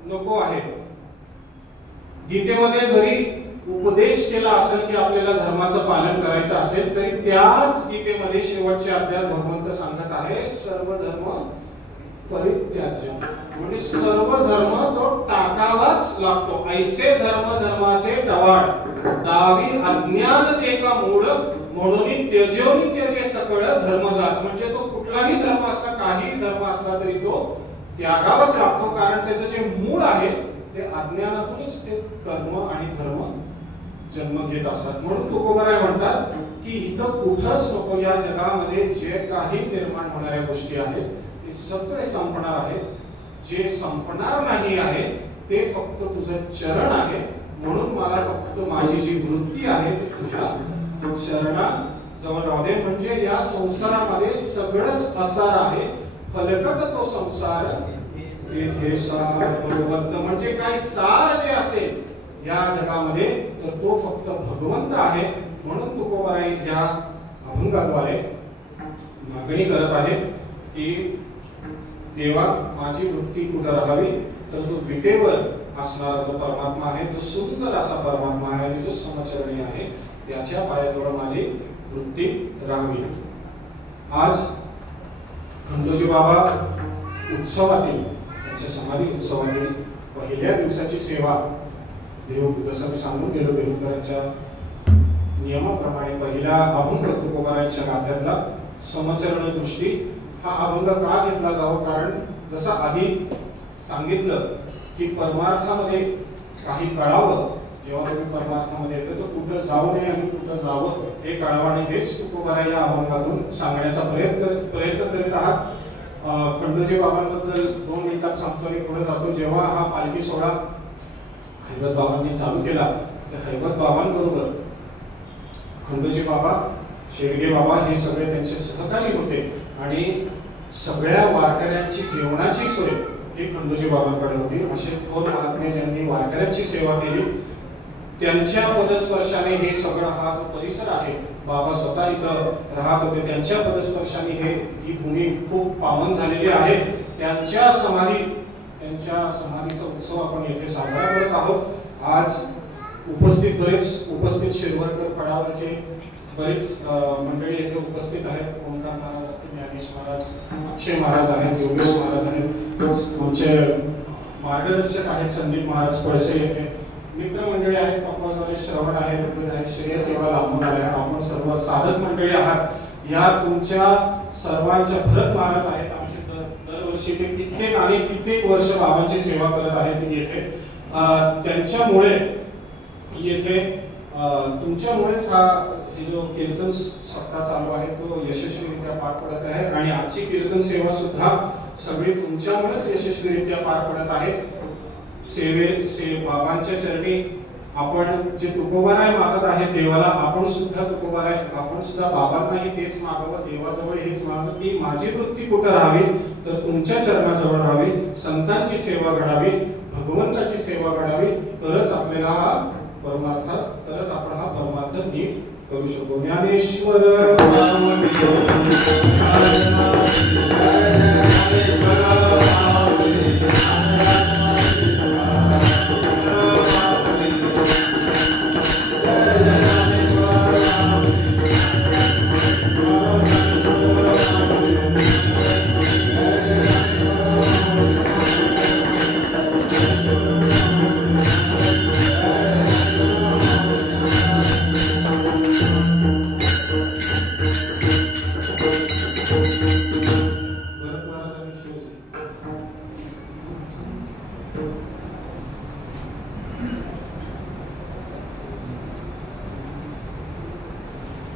नको आहे. गीतेमध्ये जरी उपदेश केला असेल की आपल्याला धर्माचं पालन करायचं असेल तरी त्याच गीतेमध्ये शेवटच्या अध्यायात भगवंत सांगत आहे सर्व धर्म परित्याज्य, म्हणजे सर्व धर्म तो टाकावाच लागतो. ऐसे धर्म धर्माचे टवाळ दावी अज्ञान जे का मूळ म्हणून त्यजोनी त्याचे सकळ धर्म जात. म्हणजे तो कुठलाही धर्म असला काही धर्म असला तरी तो त्यागावाच लागतो, कारण त्याचं जे मूळ आहे ते अज्ञानातूनच ते कर्म आणि धर्म जन्म घेत असतात. म्हणून तुकोबाराय म्हणतात की इथं कुठंच नको, या जगामध्ये जे काही निर्माण होणाऱ्या गोष्टी आहेत ते सगळे संपणार आहेत. जे संपणार नाही आहे ते फक्त तुझं चरण आहे, म्हणून मला फक्त माझी जी वृत्ती आहे ती तुझ्या चरणाजवळ राहू दे. म्हणजे या संसारामध्ये सगळंच असार आहे, फलकट तो संसार तेथे सार भगवंत. म्हणजे काय सार जे असेल या जगामध्ये तर तो फक्त भगवंत आहे. म्हणून तुकोबाराय या अभंगाद्वारे मागणी करत आहेत की देवा माझी वृत्ती कुठं राहावी, तर जो विटेवर असणारा जो परमात्मा आहे, जो सुंदर असा परमात्मा आहे, जो समचरणी आहे, त्याच्या पायाजवळ माझी वृत्ती राहावी. आज खंडोजी बाबा उत्सवातील त्यांच्या समाधी उत्सवातील पहिल्या दिवसाची सेवा देव, जसं मी सांगून गेलो देवकरांच्या नियमाप्रमाणे पहिला अभंग तुकोबारायांच्या गाथ्यातला समचरण दृष्टी हा अभंग का घेतला जावा, कारण जसं आधी सांगितलं की परमार्थामध्ये काही कळावं, जेव्हा तुम्ही परमार्थामध्ये येतो तर कुठं जाऊ नये आणि कुठं जावं हे कळावं, आणि हेच तुकोबाराय या अभंगातून सांगण्याचा प्रयत्न करीत आहात. खंडोजी बाबांबद्दल 2 मिनिटात सांगतो आणि पुढे जातो. जेव्हा हा पालखी सोहळा हैबत बाबांनी चालू केला, त्या हैबत बाबांबरोबर खंडोजी बाबा, शेडगे बाबा हे सगळे त्यांचे सहकारी होते, आणि सगळ्या वारकऱ्यांची जेवणाची सोय ही खंडोजी बाबांकडे होती. असे थोर महात्मे ज्यांनी वारकऱ्यांची सेवा केली, त्यांच्या पदस्पर्शाने हे सगळं हा जो परिसर आहे, बाबा स्वतः इथं राहत होते, त्यांच्या पदस्पर्शाने ही भूमी खूप पावन झालेली आहे. त्यांच्या समाधीचा उत्सव आपण येथे साजरा करत आहोत. आज उपस्थित शिरवळकर फळावरचे बरेच मंडळी येथे उपस्थित आहेत. ओंकार महाराज असतील, ज्ञानेश महाराज, अक्षय महाराज आहेत, योगेश महाराज आहेत, आमचे मार्गदर्शक आहेत संदीप महाराज पळसे येथे, मित्रमंडळी आहेत, पप्पाजवळ श्रवण आहेत, श्रेय सेवा लांबून आहे, आपण सर्व साधक मंडळी आहात. या तुमच्या सर्वांच्या भरत महाराज आहेत, आमचे दरवर्षी ते कित्येक वर्ष बाबांची सेवा करत आहेत येथे. त्यांच्यामुळे येथे तुमच्यामुळेच हा जो कीर्तन सप्ताह चालू आहे तो यशस्वीरित्या पार पडत आहे, आणि आजची कीर्तन सेवा सुद्धा सगळी तुमच्यामुळेच यशस्वीरित्या पार पडत आहे. बाबांच्या चरणी आपण जे तुकोबाराय मागत आहे देवाला, आपण सुद्धा बाबांनाही तेच मागावं, देवाजवळ हेच मागावं की माझी वृत्ती कुठं राहावी, तर तुमच्या चरणाजवळ राहावी, संतांची सेवा घडावी, भगवंताची सेवा घडावी, तरच आपल्याला आपण हा परमार्थ नीट करू शकतो. ज्ञानेश्वर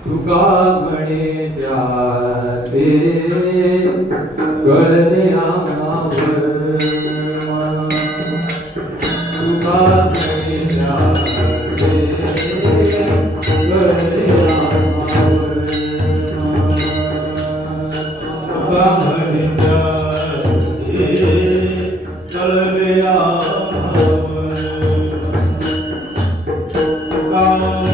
तुका म्हणे त्याचे कळले आम्हावर तुका म्हणे त्याचे कळले आम्हावर तुका म्हणे त्याचे कळले आम्हावर तुका म्हणे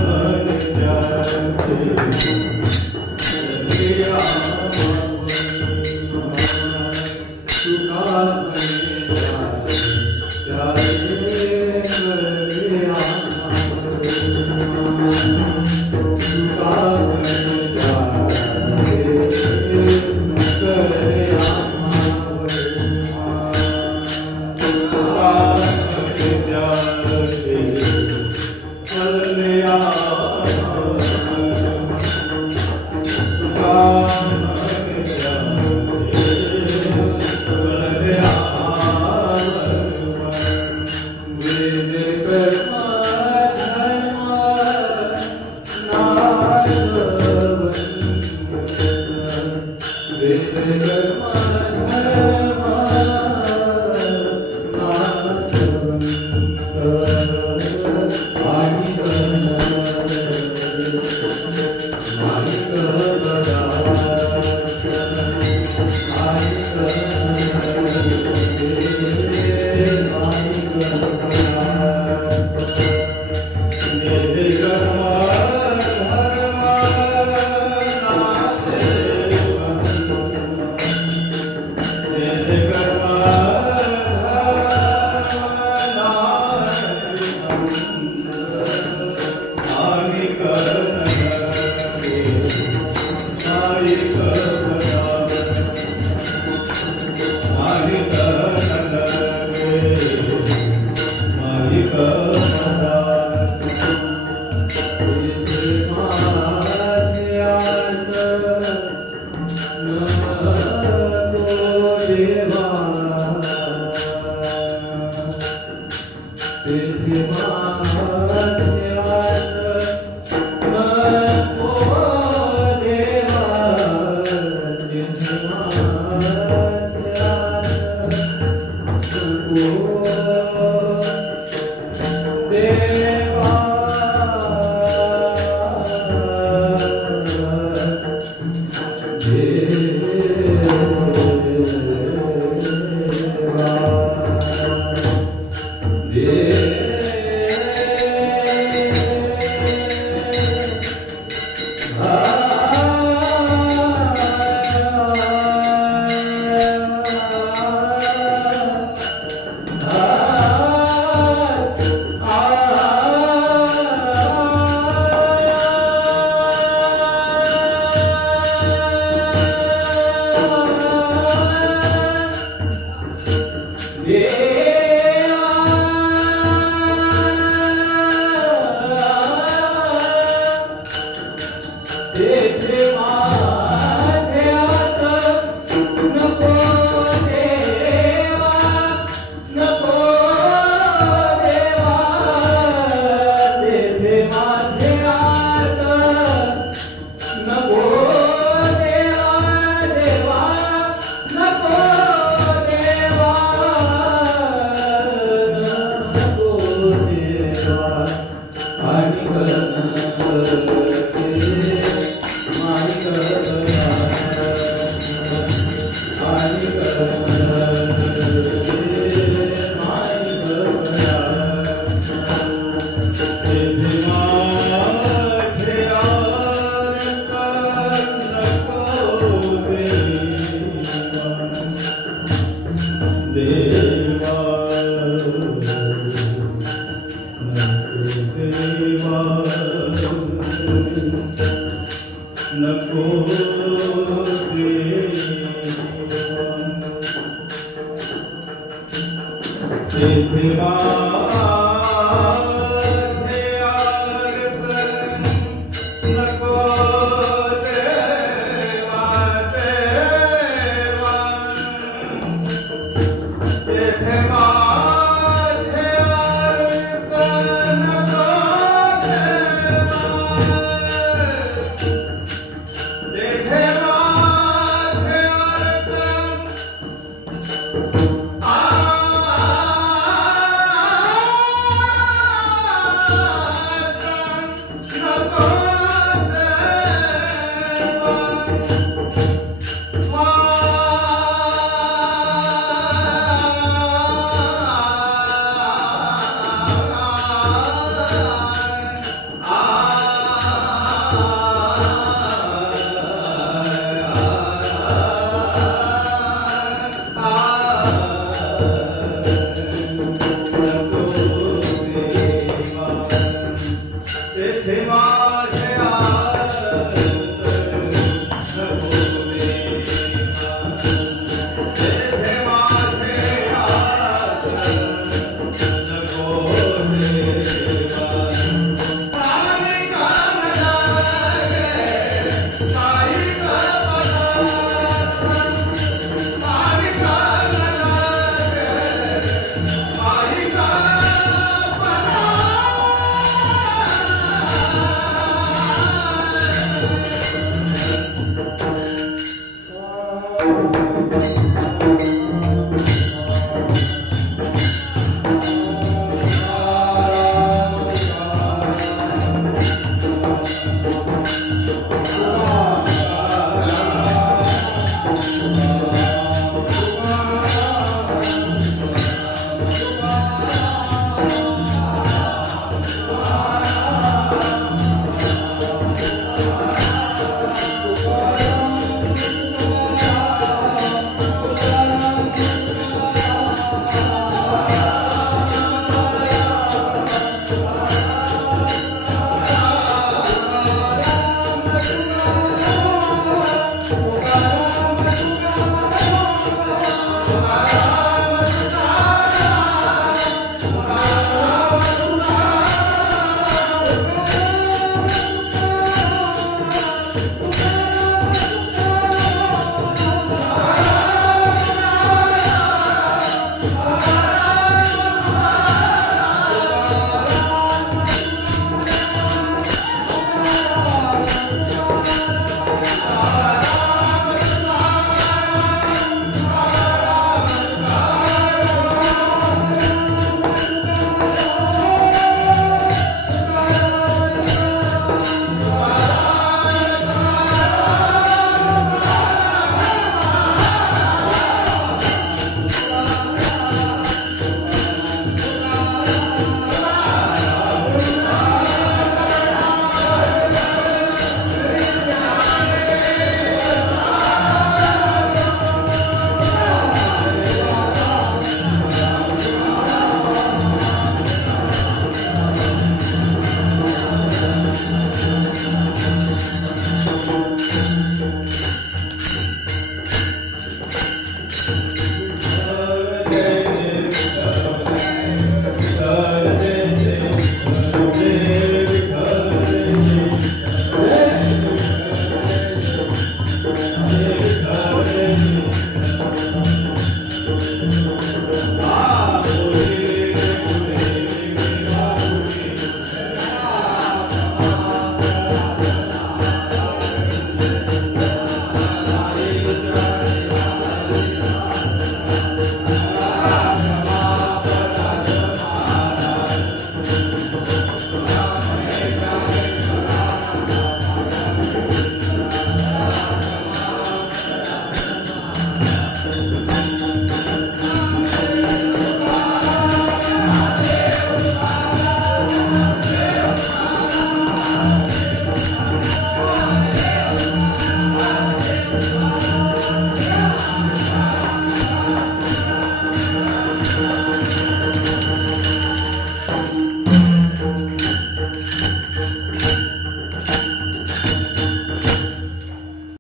Shiva